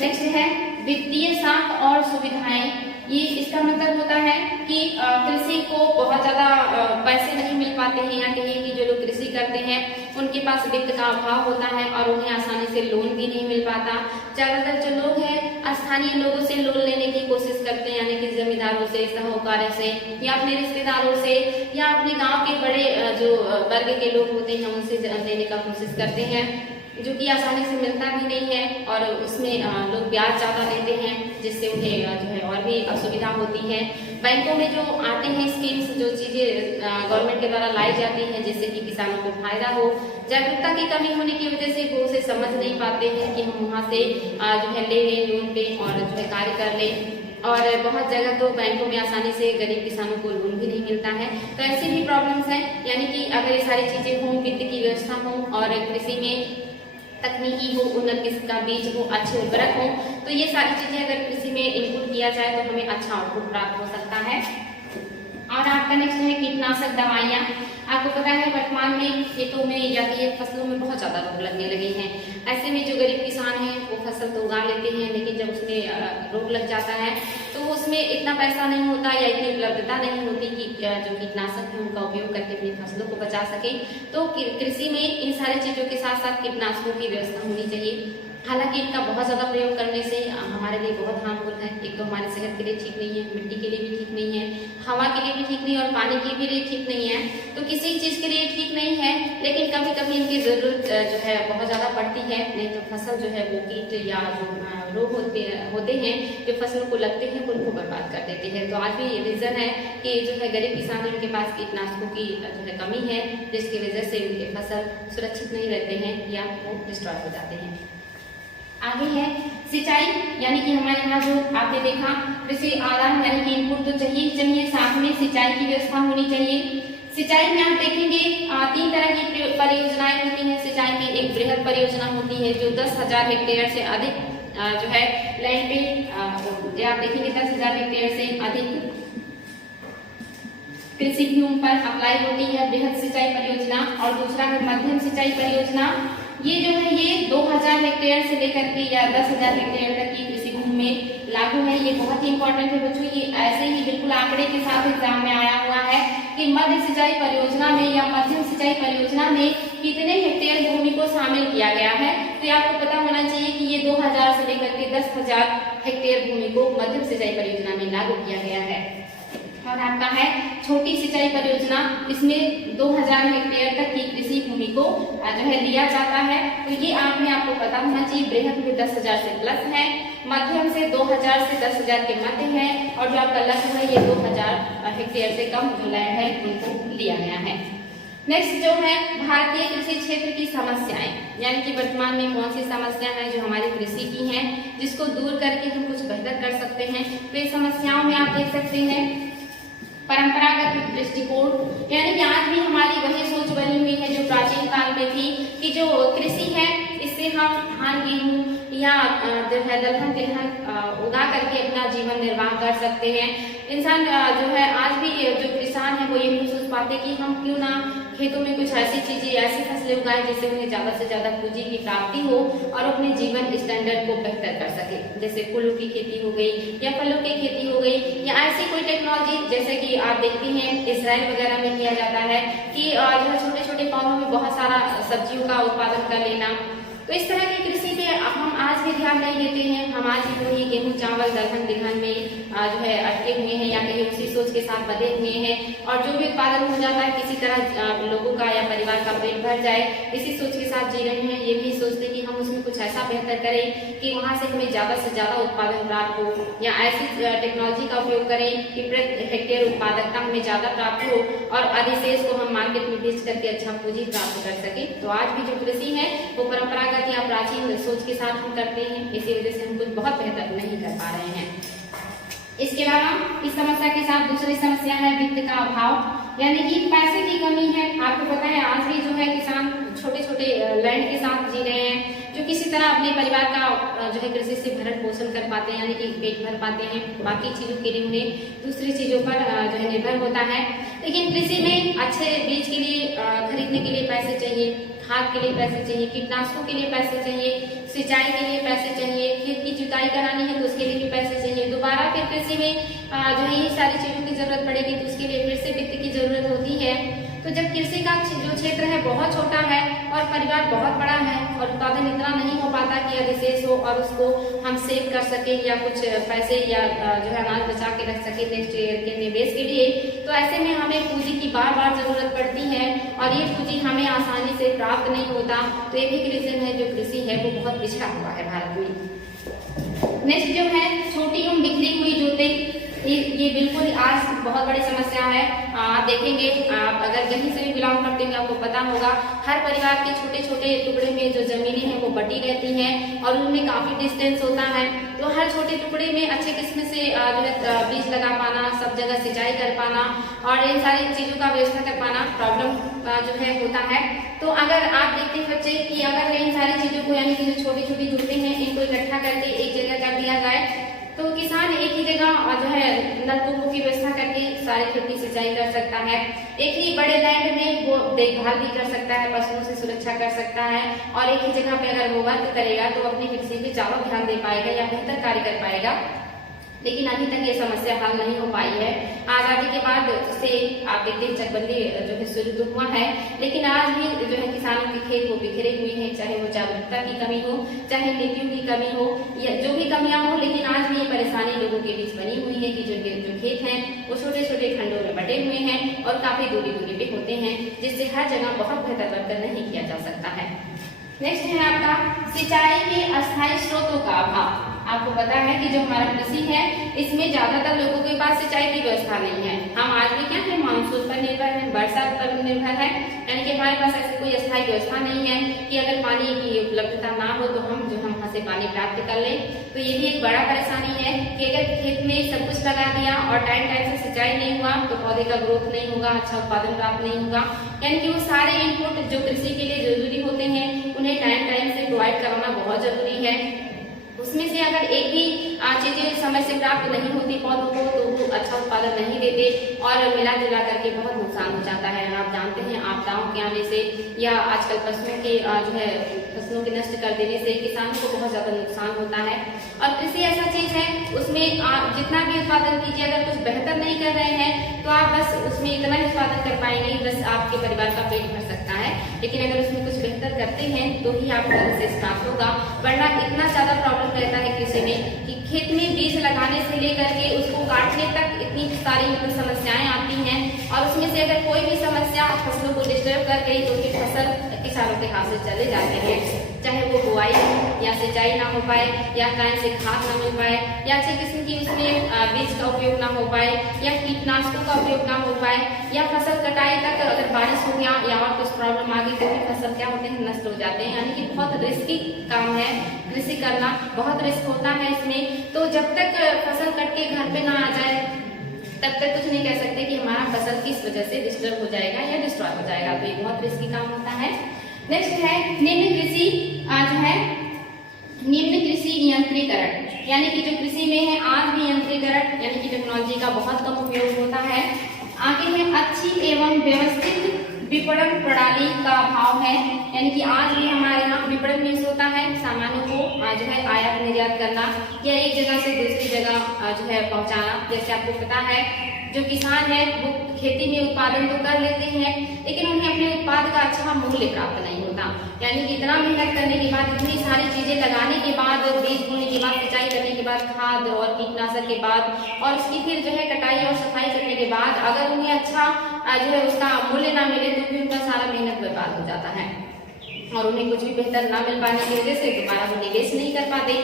नेक्स्ट है वित्तीय साख और सुविधाएं। ये इसका मतलब होता है कि कृषि को बहुत ज्यादा पैसे नहीं मिल पाते हैं, या कहीं कि जो लोग कृषि करते हैं उनके पास वित्त का अभाव होता है और उन्हें आसानी से लोन भी नहीं मिल पाता। ज्यादातर जो लोग हैं स्थानीय लोगों से लोन लेने की कोशिश करते हैं, यानी कि जमींदारों से, साहूकारों से या अपने रिश्तेदारों से या अपने गाँव के बड़े जो वर्ग के लोग होते हैं उनसे लेने का कोशिश करते हैं, जो कि आसानी से मिलता भी नहीं है और उसमें लोग ब्याज ज्यादा लेते हैं जिससे उन्हें जो है और भी असुविधा होती है। बैंकों में जो आते हैं स्कीम्स, जो चीजें गवर्नमेंट के द्वारा लाई जाती हैं जिससे कि किसानों को फायदा हो, जागरूकता की कमी होने की वजह से वो उसे समझ नहीं पाते हैं कि हम वहाँ से जो है ले लें लोन पे और जो है कार्य कर लें। और बहुत जगह तो बैंकों में आसानी से गरीब किसानों को लोन भी नहीं मिलता है। तो ऐसी भी प्रॉब्लम्स हैं, यानी कि अगर ये सारी चीजें हों, वित्त की व्यवस्था हो और कृषि में तकनीकी हो, उन्नत किस्म का बीज हो, अच्छे उर्वरक हो, तो ये सारी चीजें अगर कृषि में इनपुट किया जाए तो हमें अच्छा आउटपुट प्राप्त हो सकता है। और आपका नेक्स्ट है कीटनाशक दवाइयाँ। आपको पता है वर्तमान में खेतों में या फसलों में बहुत ज्यादा रोग लगने लगे हैं। ऐसे में जो गरीब किसान हैं वो फसल तो उगा लेते हैं, लेकिन जब उसमें रोग लग जाता है तो उसमें इतना पैसा नहीं होता या इतनी उपलब्धता नहीं होती कि जो कीटनाशक है उनका उपयोग करके अपनी फसलों को बचा सके। तो कृषि में इन सारी चीजों के साथ साथ कीटनाशकों की व्यवस्था होनी चाहिए। हालांकि इनका बहुत ज्यादा प्रयोग करने से हमारे लिए बहुत हार्मफुल है। एक तो हमारी सेहत के लिए ठीक नहीं है, मिट्टी के लिए भी ठीक नहीं है, हवा के लिए भी ठीक नहीं है और पानी के भी लिए ठीक नहीं है। तो किसी चीज के लिए ठीक नहीं है, लेकिन कभी कभी इनकी जरूरत जो है बहुत ज्यादा पड़ती है। नहीं तो फसल जो है वो कीट या जो रोग होते हैं जो फसलों को लगते हैं उनको बर्बाद कर देते हैं। तो आज भी ये रीजन है कि जो है गरीब किसान है उनके पास कीटनाशकों की जो है कमी है, जिसकी वजह से उनके फसल सुरक्षित नहीं रहते हैं या वो डिस्ट्रॉय हो जाते हैं। आगे है सिंचाई, यानी कि हमारे यहाँ जो आपने देखा कृषि आदान यानी कि इनपुट तो चाहिए, साथ में सिंचाई की व्यवस्था होनी चाहिए। सिंचाई में आप देखेंगे 3 तरह की परियोजनाएं होती हैं। सिंचाई में एक बृहद परियोजना होती है जो 10,000 हेक्टेयर से अधिक जो है लैंड पे आप देखेंगे 10,000 हेक्टेयर से अधिक कृषि भूमि पर अप्लाई होती है बृहद सिंचाई परियोजना। और दूसरा है मध्यम सिंचाई परियोजना। ये जो है ये 2,000 हेक्टेयर से लेकर के या 10,000 हेक्टेयर तक की कृषि भूमि में लागू है। ये बहुत ही इंपॉर्टेंट है बच्चों, ये ऐसे ही बिल्कुल आंकड़े के साथ एग्जाम में आया हुआ है कि मध्य सिंचाई परियोजना में या मध्यम सिंचाई परियोजना में कितने हेक्टेयर भूमि को शामिल किया गया है। तो आपको पता होना चाहिए कि ये 2000 से लेकर के 10,000 हेक्टेयर भूमि को मध्यम सिंचाई परियोजना में लागू किया गया है। और आपका है छोटी सिंचाई परियोजना, इसमें 2000 हेक्टेयर तक की कृषि भूमि को जो है लिया जाता है। तो ये आपको पता होना चाहिए। बृहद में 10,000 से प्लस है, मध्यम से 2000 से 10,000 के मध्य है, और जो आपका लक्ष्य है ये 2000 हेक्टेयर से कम जो लैंड है उनको लिया गया है। नेक्स्ट जो है भारतीय कृषि क्षेत्र की समस्याएं, यानी कि वर्तमान में कौन सी समस्या है जो हमारी कृषि की हैं, जिसको दूर करके हम कुछ बेहतर कर सकते हैं। तो ये समस्याओं में आप देख सकते हैं परंपरागत दृष्टिकोण, यानी कि आज भी हमारी वही सोच बनी हुई है जो प्राचीन काल में थी कि जो कृषि है इससे हम धान गेहूं या जो है दलहन तिलहन उगा करके अपना जीवन निर्वाह कर सकते हैं। इंसान जो है आज भी जो किसान है वो ये नहीं सोच पाते कि हम क्यों ना खेतों में कुछ ऐसी चीजें ऐसी फसलें उगाएं जिससे उन्हें ज्यादा से ज्यादा पूंजी की प्राप्ति हो और अपने जीवन स्टैंडर्ड को बेहतर कर सके। जैसे फूलों की खेती हो गई या फलों की खेती हो गई, या ऐसी कोई टेक्नोलॉजी जैसे कि आप देखते हैं इजराइल वगैरह में किया जाता है कि जो है छोटे छोटे पौधों में बहुत सारा सब्जियों का उत्पादन कर लेना। तो इस तरह की कृषि पे हम आज भी ध्यान नहीं देते हैं। हम आज भी वही गेहूं चावल दलहन तिलहन में जो है अटके हुए हैं, या कहीं उसी सोच के साथ बधे हुए हैं, और जो भी उत्पादन हो जाता है किसी तरह लोगों का या परिवार का पेट भर जाए, इसी सोच के साथ जी रहे हैं। ये भी सोचते कि हम उसमें कुछ ऐसा बेहतर करें कि वहां से हमें ज्यादा से ज्यादा उत्पादन प्राप्त हो, या ऐसी टेक्नोलॉजी का उपयोग करें कि प्रति हेक्टेयर उत्पादकता हमें ज्यादा प्राप्त हो और अधिशेष को हम मार्केट में बेच करके अच्छा पूंजी प्राप्त कर सके। तो आज भी जो कृषि है वो परंपरागत या प्राचीन सोच के साथ हम करते हैं, इसी वजह से हम कुछ बहुत बेहतर नहीं कर पा रहे हैं। इसके अलावा इस समस्या के साथ दूसरी समस्या है वित्त का अभाव, यानी कि पैसे की कमी है। आपको पता है आज भी जो है किसान छोटे छोटे लैंड के साथ जी रहे हैं, जो किसी तरह अपने परिवार का जो है कृषि से भरण पोषण कर पाते हैं, यानी कि पेट भर पाते हैं। बाकी चीजों के लिए उन्हें दूसरी चीजों पर जो है निर्भर होता है। लेकिन कृषि में अच्छे बीज के लिए खरीदने के लिए पैसे चाहिए, खाद के लिए पैसे चाहिए, कीटनाशकों के लिए पैसे चाहिए, सिंचाई के लिए पैसे चाहिए, खेत की जुताई करानी है तो उसके लिए भी पैसे चाहिए। दोबारा फिर कृषि में जो है ये सारी चीजों की जरूरत पड़ेगी तो उसके लिए फिर से वित्त की जरूरत होती है। तो जब कृषि का जो क्षेत्र है बहुत छोटा है और परिवार बहुत बड़ा है और उत्पादन इतना नहीं हो पाता कि अधिशेष हो और उसको हम सेव कर सके या कुछ पैसे या जो है अनाज बचा के रख सके नेक्स्ट ईयर के निवेश के लिए, तो ऐसे में हमें पूंजी की बार बार जरूरत पड़ती है और ये पूंजी हमें आसानी से प्राप्त नहीं होता। तो ये भी रीजन है जो कृषि है वो बहुत पिछड़ा हुआ है भारत में। नेक्स्ट जो है छोटी एवं बिखरी हुई जोतें, ये बिल्कुल आज बहुत बड़ी समस्या है। आप देखेंगे, आप अगर कहीं से भी बिलोंग करते हैं आपको पता होगा हर परिवार के छोटे छोटे टुकड़े में जो जमीनें हैं वो बटी रहती हैं और उनमें काफी डिस्टेंस होता है। तो हर छोटे टुकड़े में अच्छे किस्म से जो है बीज लगा पाना, सब जगह सिंचाई कर पाना और इन सारी चीजों का व्यवस्था कर पाना प्रॉब्लम जो है होता है। तो अगर आप देखते हैं बच्चे कि अगर इन सारी चीजों को यानी कि जो छोटी छोटी जोतें हैं इनको इकट्ठा करके एक जगह कर दिया जाए तो किसान एक ही जगह जो है नलकूपों की व्यवस्था करके सारी खेत की सिंचाई कर सकता है। एक ही बड़े लैंड में वो देखभाल भी कर सकता है, पशुओं से सुरक्षा कर सकता है और एक ही जगह पे अगर वो वर्क करेगा तो अपनी कृषि पे ज्यादा ध्यान दे पाएगा या बेहतर कार्य कर पाएगा। लेकिन अभी तक ये समस्या हल नहीं हो पाई है। आजादी के बाद से आप देखते हैं चकबंदी जो है शुरू तो हुआ है, लेकिन आज भी जो है किसानों के खेत वो बिखरे हुए हैं, चाहे वो जागरूकता की कमी हो, चाहे नीतियों की कमी हो या जो भी कमियां हो, लेकिन आज भी ये परेशानी लोगों के बीच बनी हुई है कि जो खेत हैं वो छोटे छोटे खंडों में बटे हुए हैं और काफी दूरी दूरी पे होते हैं, जिससे हर जगह बहुत बेहतर वर्क नहीं किया जा सकता है। नेक्स्ट है आपका सिंचाई के अस्थायी स्रोतों का अभाव। आपको पता है कि जो हमारा कृषि है इसमें ज्यादातर लोगों के पास सिंचाई की व्यवस्था नहीं है। हम आज भी क्या है मानसून पर निर्भर है, बरसात पर निर्भर है, यानी कि हमारे पास ऐसी कोई अस्थायी व्यवस्था नहीं है कि अगर पानी की उपलब्धता ना हो तो हम जो हम वहाँ से पानी प्राप्त कर लें। तो ये भी एक बड़ा परेशानी है कि अगर खेत में सब कुछ लगा दिया और टाइम टाइम से सिंचाई नहीं हुआ तो पौधे का ग्रोथ नहीं होगा, अच्छा उत्पादन प्राप्त नहीं होगा। यानी कि वो सारे इनपुट जो कृषि के लिए जरूरी होते हैं उन्हें टाइम टाइम से प्रोवाइड कराना बहुत जरूरी है। उसमें से अगर एक भी चीजें समय से प्राप्त नहीं होती पौधों को तो वो अच्छा उत्पादन नहीं देते और मिला जुला करके बहुत नुकसान हो जाता है। आप जानते हैं आपदाओं के आने से या आजकल पशुओं के जो है फसलों के नष्ट कर देने से किसानों को बहुत ज्यादा नुकसान होता है। और कृषि ऐसा चीज है, उसमें आप जितना भी उत्पादन कीजिए, अगर कुछ बेहतर नहीं कर रहे हैं तो आप बस उसमें इतना ही उत्पादन कर पाएंगे, बस आपके परिवार का पेट भर सकता है। लेकिन अगर उसमें कुछ बेहतर करते हैं तो ही आपको सक्सेस प्राप्त होगा, वरना इतना ज्यादा प्रॉब्लम रहता है कृषि में कि खेत में बीज लगाने से लेकर के उसको काटने तक इतनी सारी मतलब समस्याएं आती हैं, और उसमें से अगर कोई भी समस्या फसलों को डिस्टर्ब कर गई तो फिर फसल किसानों के हाथ से चले जाते हैं, चाहे वो बुआई या सिंचाई ना हो पाए, या टाइम से खाद ना मिल पाए, या अच्छे किस्म की उसमें बीज का उपयोग ना हो पाए, या कीटनाशकों का उपयोग ना हो पाए, या फसल कटाई तक अगर बारिश हो गया या और कुछ प्रॉब्लम आ गई तो भी फसल क्या होते हैं, नष्ट हो जाते हैं। यानी कि बहुत रिस्की काम है कृषि करना, बहुत रिस्क होता है इसमें। तो जब तक फसल कट के घर पे ना आ जाए तब तक कुछ नहीं कह सकते कि हमारा फसल किस वजह से डिस्टर्ब हो जाएगा या डिस्ट्रॉय हो जाएगा। तो ये बहुत रिस्की काम होता है। नेक्स्ट है निम्न कृषि जो है निम्न कृषि यंत्रीकरण, यानी कि जो कृषि में है आज भी यंत्रीकरण यानी कि टेक्नोलॉजी का बहुत कम उपयोग होता है। आगे है अच्छी एवं व्यवस्थित विपणन प्रणाली का अभाव है, यानी कि आज भी हमारे यहाँ विपणन मीन्स होता है सामानों को जो है आयात निर्यात करना या एक जगह से दूसरी जगह जो है पहुँचाना। जैसे आपको पता है जो किसान है वो खेती में उत्पादन तो कर लेते हैं, लेकिन उन्हें अपने उत्पाद का अच्छा मूल्य प्राप्त नहीं होता। यानी कि इतना मेहनत करने के बाद, इतनी सारी चीजें लगाने के बाद, बीज बोने के बाद, सिंचाई करने के बाद, खाद और कीटनाशक के बाद, और उसकी फिर जो है कटाई और सफाई करने के बाद अगर उन्हें अच्छा जो है उसका मूल्य ना मिले तो फिर उनका सारा मेहनत बर्बाद हो जाता है, और उन्हें कुछ भी बेहतर ना मिल पाने की वजह से दोबारा वो निवेश नहीं कर पाते।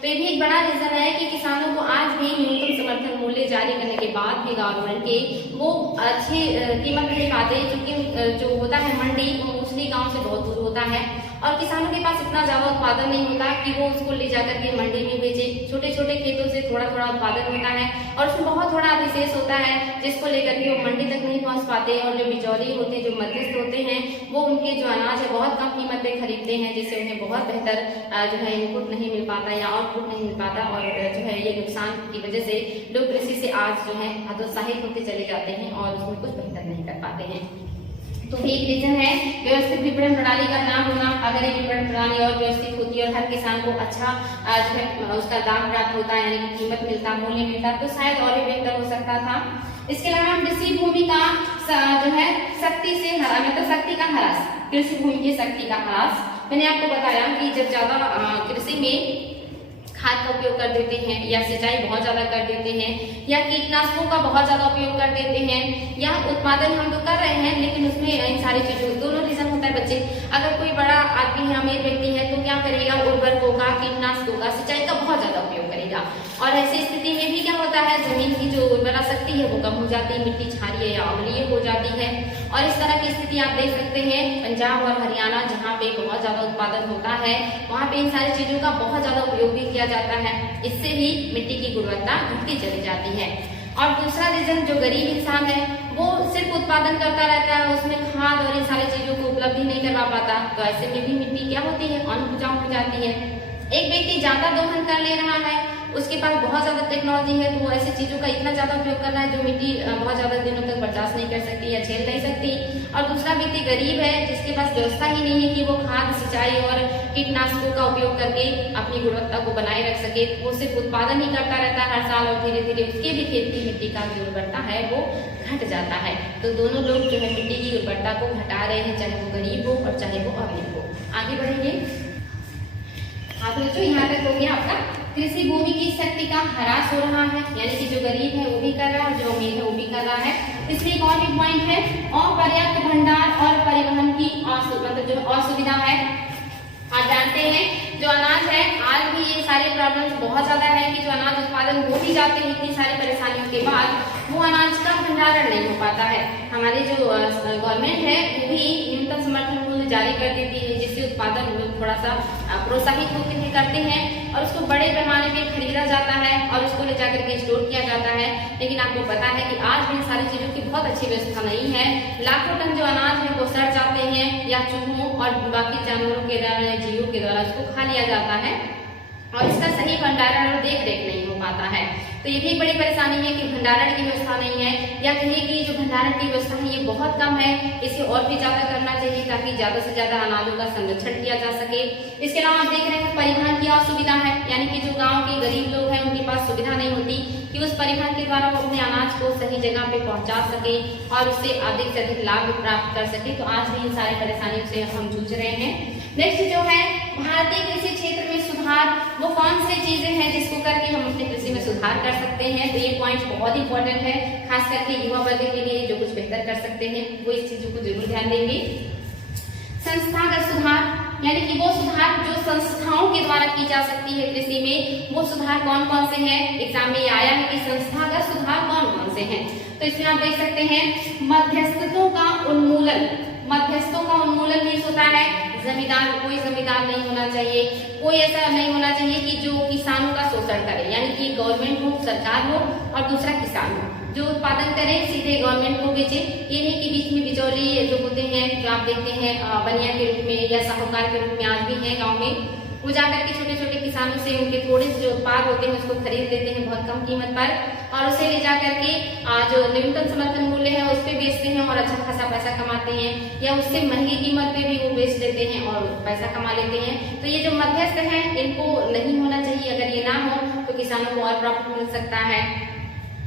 तो ये भी एक बड़ा रीजन है कि किसानों को आज भी न्यूनतम समर्थन मूल्य जारी करने के बाद भी गवर्नमेंट के वो अच्छी कीमत नहीं पाते, क्योंकि जो होता है मंडी वो मोस्टली गांव से बहुत दूर होता है, और किसानों के पास इतना ज्यादा उत्पादन नहीं होता कि वो उसको ले जाकर के मंडी में बेचे। छोटे छोटे खेतों से थोड़ा थोड़ा उत्पादन होता है और उसमें बहुत थोड़ा अधिशेष होता है जिसको लेकर के वो मंडी तक नहीं पहुंच पाते, और जो बिचौली होते हैं, जो मध्यस्थ होते हैं, वो उनके जो अनाज है बहुत कम कीमत पे खरीदते हैं, जिससे उन्हें बहुत बेहतर जो है इनपुट नहीं मिल पाता या आउटपुट नहीं मिल पाता, और जो है ये नुकसान की वजह से लोग कृषि से आज जो है हतोत्साहित होते चले जाते हैं और उसमें कुछ बेहतर नहीं कर पाते हैं। तो एक रीजन है व्यवस्थित विपणन प्रणाली का ना होना। अगर ये विपणन प्रणाली और व्यवस्थित होती है और हर किसान को अच्छा जो है उसका दाम प्राप्त होता है, यानी कि कीमत मिलता, मूल्य मिलता, तो शायद और भी बेहतर हो सकता था। इसके अलावा कृषि भूमि का जो है शक्ति से मतलब शक्ति का ह्रास, कृषि भूमि की शक्ति का ह्रास। मैंने आपको बताया कि जब ज्यादा कृषि में खाद का उपयोग कर देते हैं या सिंचाई बहुत ज्यादा कर देते हैं या कीटनाशकों का बहुत ज्यादा उपयोग कर देते हैं, या उत्पादन हम तो कर रहे हैं लेकिन उसमें इन सारी चीजों दोनों रीजन होता है बच्चे। अगर कोई बड़ा आदमी है, अमीर व्यक्ति है, तो क्या करेगा, उर्वरकों का, कीटनाशकों का, सिंचाई का बहुत ज्यादा उपयोग करेगा, और ऐसी स्थिति में भी क्या होता है, जमीन की जो उर्वरा शक्ति है वो कम हो जाती है, मिट्टी क्षारीय या अम्लीय हो जाती है। और इस तरह की स्थिति आप देख सकते हैं पंजाब और हरियाणा जहाँ पे बहुत ज्यादा उत्पादन होता है वहाँ पे इन सारी चीजों का बहुत ज्यादा उपयोग भी किया जाता है, इससे भी मिट्टी की गुणवत्ता घटती चली जाती है। और दूसरा रीजन, जो गरीब इंसान है वो सिर्फ उत्पादन करता रहता है, उसमें खाद और इन सारी चीजों को उपलब्ध नहीं करवा पाता, तो ऐसे में भी मिट्टी क्या होती है, अनउपजाऊ हो जाती है। एक व्यक्ति ज्यादा दोहन कर ले रहा है, उसके पास बहुत ज्यादा टेक्नोलॉजी है, तो वो ऐसी चीजों का इतना ज्यादा उपयोग कर रहा है जो मिट्टी बहुत ज्यादा दिनों तक बर्दाश्त नहीं कर सकती या झेल नहीं सकती। और दूसरा व्यक्ति गरीब है जिसके पास व्यवस्था ही नहीं है कि वो खाद, सिंचाई और कीटनाशकों का उपयोग करके अपनी गुणवत्ता को बनाए रख सके, वो सिर्फ उत्पादन ही करता रहता है हर साल, और धीरे धीरे उसके भी खेत की मिट्टी का जो उर्वरता है वो घट जाता है। तो दोनों लोग जो है मिट्टी की उर्वरता को घटा रहे हैं, चाहे वो गरीब हो और चाहे वो अमीर हो। आगे बढ़ेंगे। हाँ तो बच्चों यहाँ तक हो गया आपका कृषि भूमि की शक्ति का ह्रास हो रहा है, यानी कि जो गरीब है वो भी कर रहा है और जो अमीर है वो भी कर रहा है। इसलिए एक और भी पॉइंट है, अपर्याप्त भंडार और परिवहन की मतलब जो असुविधा है। आप जानते हैं जो अनाज है आज भी ये सारी प्रॉब्लम्स बहुत ज्यादा है कि जो अनाज उत्पादन हो भी जाते हैं इतनी सारी परेशानियों के बाद वो अनाज का भंडारण नहीं हो पाता है। हमारी जो गवर्नमेंट है वो भी न्यूनतम समर्थन मूल्य जारी कर देती है, जिससे उत्पादन लोग थोड़ा सा प्रोत्साहित होकर करते हैं और उसको बड़े पैमाने पे खरीदा जाता है और उसको ले जाकर के स्टोर किया जाता है। लेकिन आपको पता है कि आज भी सारी चीजों की बहुत अच्छी व्यवस्था नहीं है। लाखों टन जो अनाज है वो सड़ जाते हैं या चूहों और बाकी जानवरों के द्वारा, जीवों के द्वारा उसको खा लिया जाता है। और इसका सही भंडारण और देख रेख नहीं हो पाता है। तो ये भी बड़ी परेशानी है कि भंडारण की व्यवस्था नहीं है, या कहिए कि जो भंडारण की व्यवस्था है ये बहुत कम है। इसे और भी ज्यादा करना चाहिए ताकि ज्यादा से ज्यादा अनाजों का संरक्षण किया जा सके। इसके अलावा आप देख रहे हैं परिवहन की असुविधा है, यानी कि जो गाँव के गरीब लोग हैं उनके पास सुविधा नहीं होती कि उस परिवहन के द्वारा वो अपने अनाज को सही जगह पे पहुंचा सके और उससे अधिक से अधिक लाभ प्राप्त कर सके। तो आज भी इन सारी परेशानियों से हम जूझ रहे हैं। नेक्स्ट जो है भारतीय कृषि क्षेत्र में सुधार, वो कौन सी चीजें हैं जिसको करके हम अपने कृषि में सुधार कर सकते हैं। तो ये पॉइंट बहुत इंपॉर्टेंट है, खास करके युवा वर्ग के लिए जो कुछ बेहतर कर सकते हैं वो इस चीजों को जरूर ध्यान देंगे। संस्थागत सुधार, यानी कि वो सुधार जो संस्थाओं के द्वारा की जा सकती है कृषि में, वो सुधार कौन कौन से हैं। एग्जाम में आया है कि संस्थागत सुधार कौन कौन से हैं। तो इसमें आप देख सकते हैं मध्यस्थों का उन्मूलन। मध्यस्थों का उन्मूलन मीन्स होता है जमींदार, कोई जमींदार नहीं होना चाहिए, कोई ऐसा नहीं होना चाहिए कि जो किसानों का शोषण करे, यानी कि गवर्नमेंट हो, सरकार हो और दूसरा किसान हो, जो उत्पादन करे सीधे गवर्नमेंट को बेचे। ये नहीं कि बीच में बिचौलिए जो होते हैं, जो आप देखते हैं बनिया के रूप में या साहूकार के रूप में आज भी है गाँव में, वो जाकर के छोटे छोटे किसानों से उनके थोड़े से जो उत्पाद होते हैं उसको खरीद लेते हैं बहुत कम कीमत पर और उसे ले जाकर के जो न्यूनतम समर्थन मूल्य है उस पर बेचते हैं और अच्छा खासा पैसा कमाते हैं, या उससे महंगी कीमत पे भी वो बेच देते हैं और पैसा कमा लेते हैं। तो ये जो मध्यस्थ हैं इनको नहीं होना चाहिए। अगर ये ना हो तो किसानों को और प्रॉफिट मिल सकता है।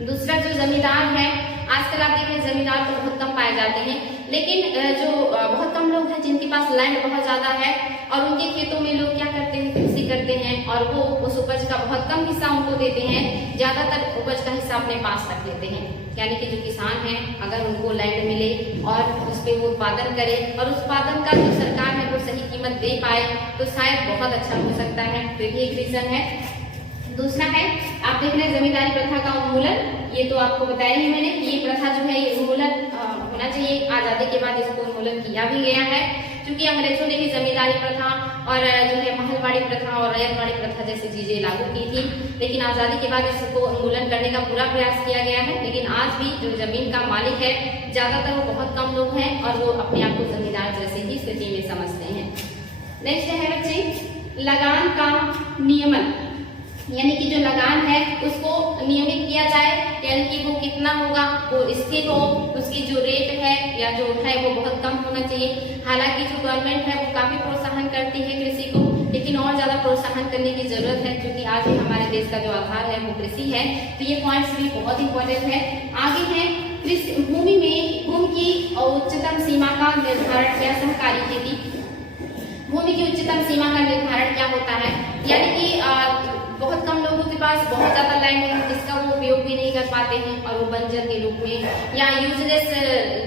दूसरा जो जमींदार है, आजकल आप देखें जमींदार तो बहुत कम पाए जाते हैं, लेकिन जो बहुत कम लोग हैं जिनके पास लैंड बहुत ज्यादा है और उनके खेतों में लोग क्या करते हैं, कृषि करते हैं और वो उस उपज का बहुत कम हिस्सा उनको देते हैं, ज्यादातर उपज का हिस्सा अपने पास रख लेते हैं। यानी कि जो किसान है अगर उनको लैंड मिले और उस पर वो उत्पादन करे और उत्पादन का जो सरकार है वो सही कीमत दे पाए तो शायद बहुत अच्छा हो सकता है। तो ये एक रीजन है। दूसरा है आप देख रहे हैं जमींदारी प्रथा का उन्मूलन, ये तो आपको बताया ही मैंने। ये प्रथा जो है ये उन्मूलन होना चाहिए। आजादी के बाद इसको उन्मूलन किया भी गया है, क्योंकि अंग्रेजों ने भी जमींदारी प्रथा और जो है महलवाड़ी प्रथा और रैयतवाड़ी प्रथा जैसी चीजें लागू की थी, लेकिन आजादी के बाद इसको उन्मूलन करने का पूरा प्रयास किया गया है। लेकिन आज भी जो जमीन का मालिक है ज्यादातर वो बहुत कम लोग हैं और वो अपने आप को जमींदार जैसे ही स्थिति में समझते हैं। नेक्स्ट है बच्चे लगान का नियमन, यानी कि जो लगान है उसको नियमित किया जाए, यानी कि वो कितना होगा, वो स्थिर हो, उसकी जो रेट है या जो है वो बहुत कम होना चाहिए। हालांकि जो गवर्नमेंट है वो काफी प्रोत्साहन करती है कृषि को, लेकिन और ज्यादा प्रोत्साहन करने की जरूरत है, क्योंकि आज भी हमारे देश का जो आधार है वो कृषि है। तो ये पॉइंट्स भी बहुत इंपॉर्टेंट है। आगे है भूमि में भूमि की उच्चतम सीमा का निर्धारण या सहकारी खेती। भूमि की उच्चतम सीमा का निर्धारण क्या होता है, यानी कि बहुत कम लोगों के पास बहुत ज्यादा लैंड है जिसका वो उपयोग भी नहीं कर पाते हैं और वो बंजर के रूप में या यूजलेस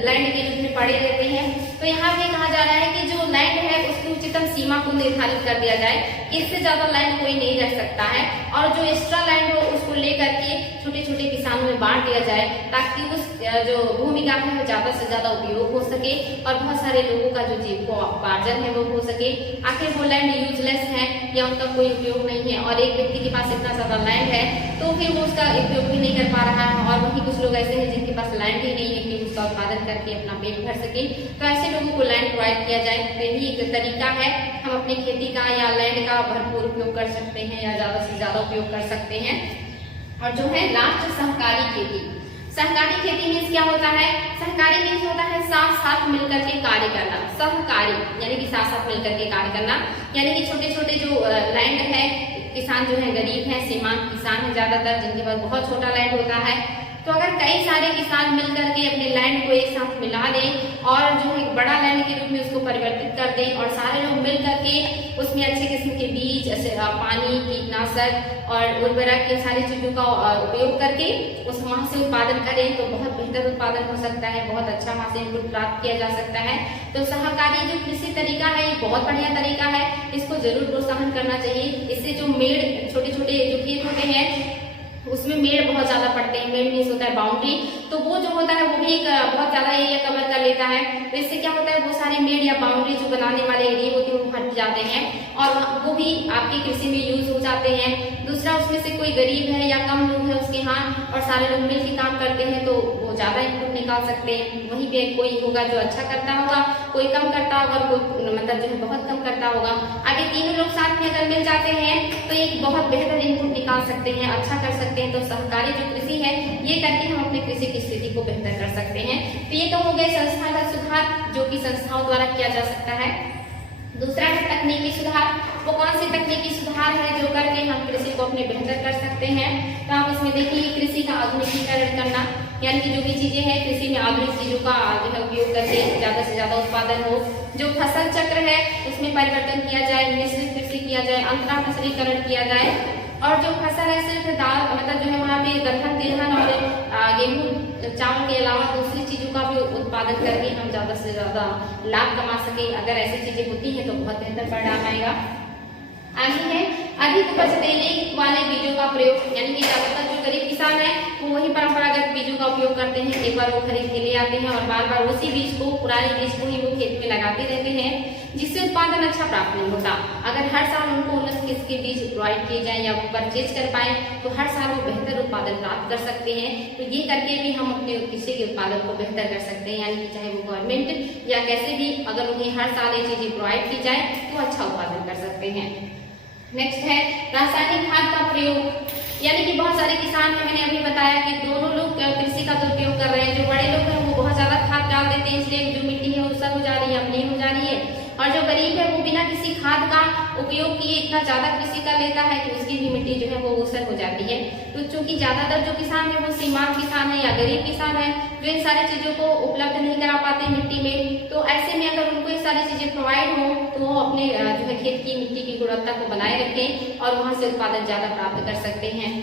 लैंड के रूप में पड़े रहते हैं। तो यहाँ पे कहा जा रहा है कि जो लैंड है उसकी उच्चतम सीमा को निर्धारित कर दिया जाए, इससे ज्यादा लैंड कोई नहीं रख सकता है और जो एक्स्ट्रा लैंड हो उसको लेकर के छोटे छोटे किसानों में बांट दिया जाए, ताकि उस जो भूमि का है ज्यादा से ज्यादा उपयोग हो सके और बहुत सारे लोगों का जो जीविकोपार्जन है वो हो सके। आखिर वो लैंड यूजलेस है या उनका कोई उपयोग नहीं है और एक व्यक्ति के पास इतना ज्यादा लैंड है तो फिर वो उसका उपयोग भी नहीं कर पा रहा है, और वहीं कुछ लोग ऐसे हैं जिनके पास लैंड ही नहीं है कि उसका उत्पादन करके अपना पेट भर सके। तो ऐसे लोगों को लैंड प्रोवाइड किया जाए, तो यही एक तरीका है हम अपनी खेती का या लैंड का भरपूर उपयोग कर सकते हैं या ज्यादा से ज्यादा उपयोग कर सकते हैं। और जो है लास्ट सहकारी खेती। सहकारी खेती मीन्स क्या होता है, सहकारी मीन्स होता है साथ साथ मिलकर के कार्य करना। सहकारी यानी कि साथ साथ मिलकर के कार्य करना, यानी कि छोटे छोटे जो लैंड है, किसान जो है गरीब है, सीमांत किसान है ज्यादातर जिनके पास बहुत छोटा लैंड होता है, तो अगर कई सारे किसान मिलकर के अपने लैंड को एक साथ मिला दें और जो है बड़ा लैंड के रूप में उसको परिवर्तित कर दें और सारे लोग मिल करके उसमें अच्छे किस्म के बीज, पानी, कीटनाशक और उर्वरक के सारी चीजों का उपयोग करके उस वहां से उत्पादन करें तो बहुत बेहतर उत्पादन हो सकता है, बहुत अच्छा वहां से इनपुट प्राप्त किया जा सकता है। तो सहकारी जो कृषि तरीका है ये बहुत बढ़िया तरीका है, इसको जरूर प्रोत्साहन करना चाहिए। इससे जो मेड़ छोटे छोटे जो खेत होते हैं उसमें मेड़ बहुत ज्यादा पड़ते हैं, मेड़ मीन्स होता है बाउंड्री, तो वो जो होता है वो भी बहुत ज्यादा एरिया कवर कर लेता है। तो इससे क्या होता है वो सारे मेड़ या बाउंड्री जो बनाने वाले एरिया होते हैं वो हट जाते हैं और वो भी आपकी कृषि में यूज हो जाते हैं। दूसरा उसमें से कोई गरीब है या कम लोग है उसके यहाँ और सारे लोग मिल के काम करते हैं तो वो ज़्यादा इनपुट निकाल सकते हैं। वहीं पे कोई होगा जो अच्छा करता होगा, कोई कम करता होगा, कोई मतलब जो है बहुत कम करता होगा। अब ये तीनों लोग साथ में अगर मिल जाते हैं तो एक बहुत बेहतर इनपुट निकाल सकते हैं, अच्छा कर सकते हैं। तो सहकारी जो कृषि है ये करके हम अपने कृषि की स्थिति को बेहतर कर सकते हैं। तो ये तो हो गए संस्थागत सुधार जो कि संस्थाओं द्वारा किया जा सकता है। दूसरा है तकनीकी सुधार। वो कौन सी तकनीकी सुधार है जो करके हम कृषि को अपने बेहतर कर सकते हैं। तो आप इसमें देखिए कृषि का आधुनिकीकरण करना, यानी कि जो भी चीजें हैं कृषि में आधुनिक चीजों का जो है उपयोग करके ज्यादा से ज्यादा उत्पादन हो। जो फसल चक्र है उसमें परिवर्तन किया जाए, मिश्रित कृषि किया जाए, अंतरा फसलीकरण किया जाए। और जो फसल है सिर्फ दाल मतलब जो है वहाँ पे दलहन तिलहन और गेहूँ चावल के अलावा दूसरी चीजों का भी उत्पादन करके हम ज्यादा से ज्यादा लाभ कमा सके। अगर ऐसी चीजें होती हैं तो बहुत बेहतर परिणाम आएगा। आगे है अधिक उपज देने वाले बीजों का प्रयोग, यानी कि ज्यादातर जो गरीब किसान है वो वही परंपरागत बीजों का उपयोग करते हैं। एक बार वो खरीद के ले आते हैं और बार बार उसी बीज को, पुराने बीज को ही वो खेत में लगाते रहते हैं, जिससे उत्पादन अच्छा प्राप्त नहीं होता। अगर हर साल उनको उन्नत किस्म के बीज प्रोवाइड किए जाए या वो परचेज कर पाए तो हर साल वो बेहतर उत्पादन प्राप्त कर सकते हैं। तो ये करके भी हम अपने कृषि के उत्पादन को बेहतर कर सकते हैं, यानी कि चाहे वो गवर्नमेंट या कैसे भी अगर उन्हें हर साल ये चीजें प्रोवाइड की जाए तो अच्छा उत्पादन कर सकते हैं। नेक्स्ट है रासायनिक खाद का प्रयोग, यानी कि बहुत सारे किसान हैं, मैंने अभी बताया कि दोनों लोग कृषि का दुरुपयोग कर रहे हैं। जो बड़े लोग हैं वो बहुत ज्यादा खाद डाल देते हैं, इसलिए जो मिट्टी है वो सब हो जा रही है, अम्लीय हो जा रही है। और जो गरीब है वो बिना किसी खाद का उपयोग किए इतना ज्यादा कृषि कर लेता है कि उसकी भी मिट्टी जो है वो ऊसर हो जाती है। तो चूंकि ज्यादातर जो किसान है वो सीमांत किसान है या गरीब किसान है जो इन सारी चीजों को उपलब्ध नहीं करा पाते मिट्टी में, तो ऐसे में अगर उनको ये सारी चीजें प्रोवाइड हो तो वो अपने जो है खेत की मिट्टी की गुणवत्ता को बनाए रखें और वहां से उत्पादन ज्यादा प्राप्त कर सकते हैं।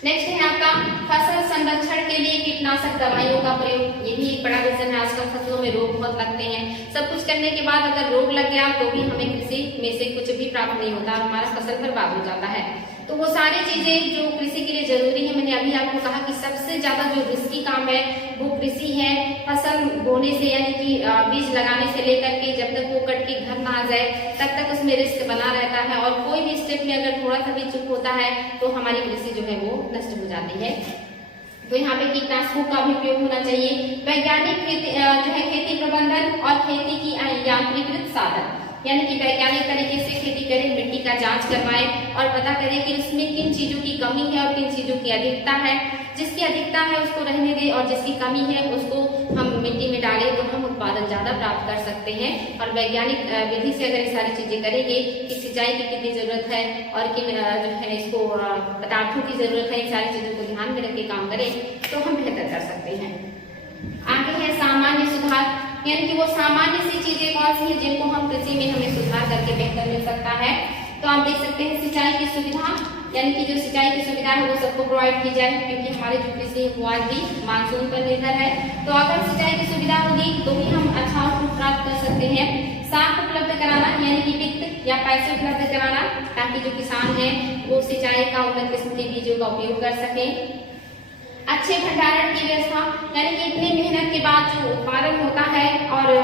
नेक्स्ट है आपका फसल संरक्षण के लिए कीटनाशक दवाइयों का प्रयोग। ये भी एक बड़ा रीजन है, आजकल फसलों में रोग बहुत लगते हैं। सब कुछ करने के बाद अगर रोग लग गया तो भी हमें कृषि में से कुछ भी प्राप्त नहीं होता, हमारा फसल बर्बाद हो जाता है। तो वो सारी चीजें जो कृषि के लिए जरूरी है, मैंने अभी आपको कहा कि सबसे ज्यादा जो रिस्की काम है वो कृषि है। फसल बोने से यानी कि बीज लगाने से लेकर के जब तक वो कट के घर ना आ जाए तब तक उसमें रिस्क बना रहता है, और कोई भी स्टेप में अगर थोड़ा सा भी चूक होता है तो हमारी कृषि जो है वो नष्ट हो जाती है। तो यहाँ पे कीटनाशकों का भी उपयोग होना चाहिए। वैज्ञानिक खेती जो है खेती प्रबंधन और खेती की यांत्रिकृत साधन, यानी कि वैज्ञानिक तरीके से खेती करें, मिट्टी का जांच करवाएं और पता करें कि उसमें किन चीजों की कमी है और किन चीजों की अधिकता है। जिसकी अधिकता है उसको रहने दें और जिसकी कमी है उसको हम मिट्टी में डालें तो हम उत्पादन ज्यादा प्राप्त कर सकते हैं। और वैज्ञानिक विधि से अगर ये सारी चीजें करेंगे कि सिंचाई की कितनी जरूरत है और किन जो है इसको पदार्थों की जरूरत है, इन सारी चीजों को ध्यान में रख के काम करें तो हम बेहतर कर सकते हैं। आगे है सामान्य सुधार, यानी कि वो सामान्य सी चीजें कौन सी है जिनको हम कृषि में हमें सुधार करके बेहतर मिल सकता है। तो आप देख सकते हैं सिंचाई की सुविधा, यानी कि जो सिंचाई की सुविधा है वो सबको प्रोवाइड की जाए, क्योंकि हमारे जो कृषि है वो आज भी मानसून पर निर्भर है। तो अगर सिंचाई की सुविधा होगी तो भी हम अच्छा आउटपुट प्राप्त कर सकते हैं। साख उपलब्ध कराना, यानी कि वित्त या पैसे उपलब्ध कराना, ताकि जो किसान है वो सिंचाई का उन्नत किस्म के बीजों का उपयोग कर सके। अच्छे भंडारण की व्यवस्था, यानी कि इतनी मेहनत के बाद जो उत्पादन होता है और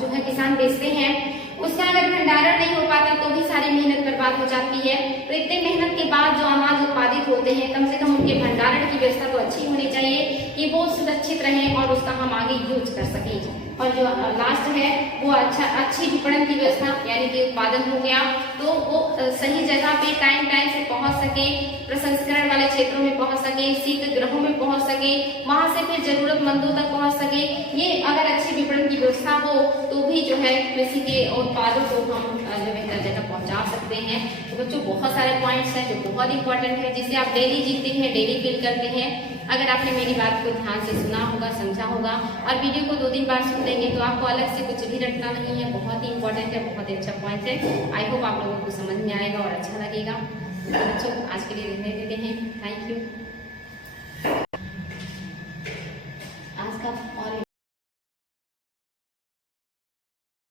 जो है किसान बेचते हैं उसका अगर भंडारण नहीं हो पाता तो भी सारी मेहनत बर्बाद हो जाती है। तो इतने मेहनत के बाद जो अनाज उत्पादित होते हैं कम से कम उनके भंडारण की व्यवस्था तो अच्छी होनी चाहिए कि वो सुरक्षित रहे और उसका हम आगे यूज कर सकें। और जो लास्ट है वो अच्छी विपणन की व्यवस्था, यानी कि उत्पादन हो गया तो वो सही जगह पे टाइम से पहुंच सके, प्रसंस्करण वाले क्षेत्रों में पहुंच सके, शीत गृहों में पहुंच सके, वहां से फिर जरूरतमंदों तक पहुंच सके। ये अगर अच्छी विपणन की व्यवस्था हो तो भी जो है कृषि के उत्पादों को हम जो बेहतर जगह पहुंचा सकते हैं। तो बच्चों बहुत सारे पॉइंट्स हैं जो बहुत इंपॉर्टेंट है, जिसे आप डेली जीते हैं, डेली फील करते हैं। अगर आपने मेरी बात को ध्यान से सुना होगा, समझा होगा और वीडियो को 2 दिन बाद सुन लेंगे तो आपको अलग से कुछ भी रटना नहीं है। बहुत ही इंपॉर्टेंट है, बहुत ही अच्छा पॉइंट है। आई होप आप लोगों को समझ में आएगा और अच्छा लगेगा। बच्चों आज के लिए रहने देते हैं। Thank you.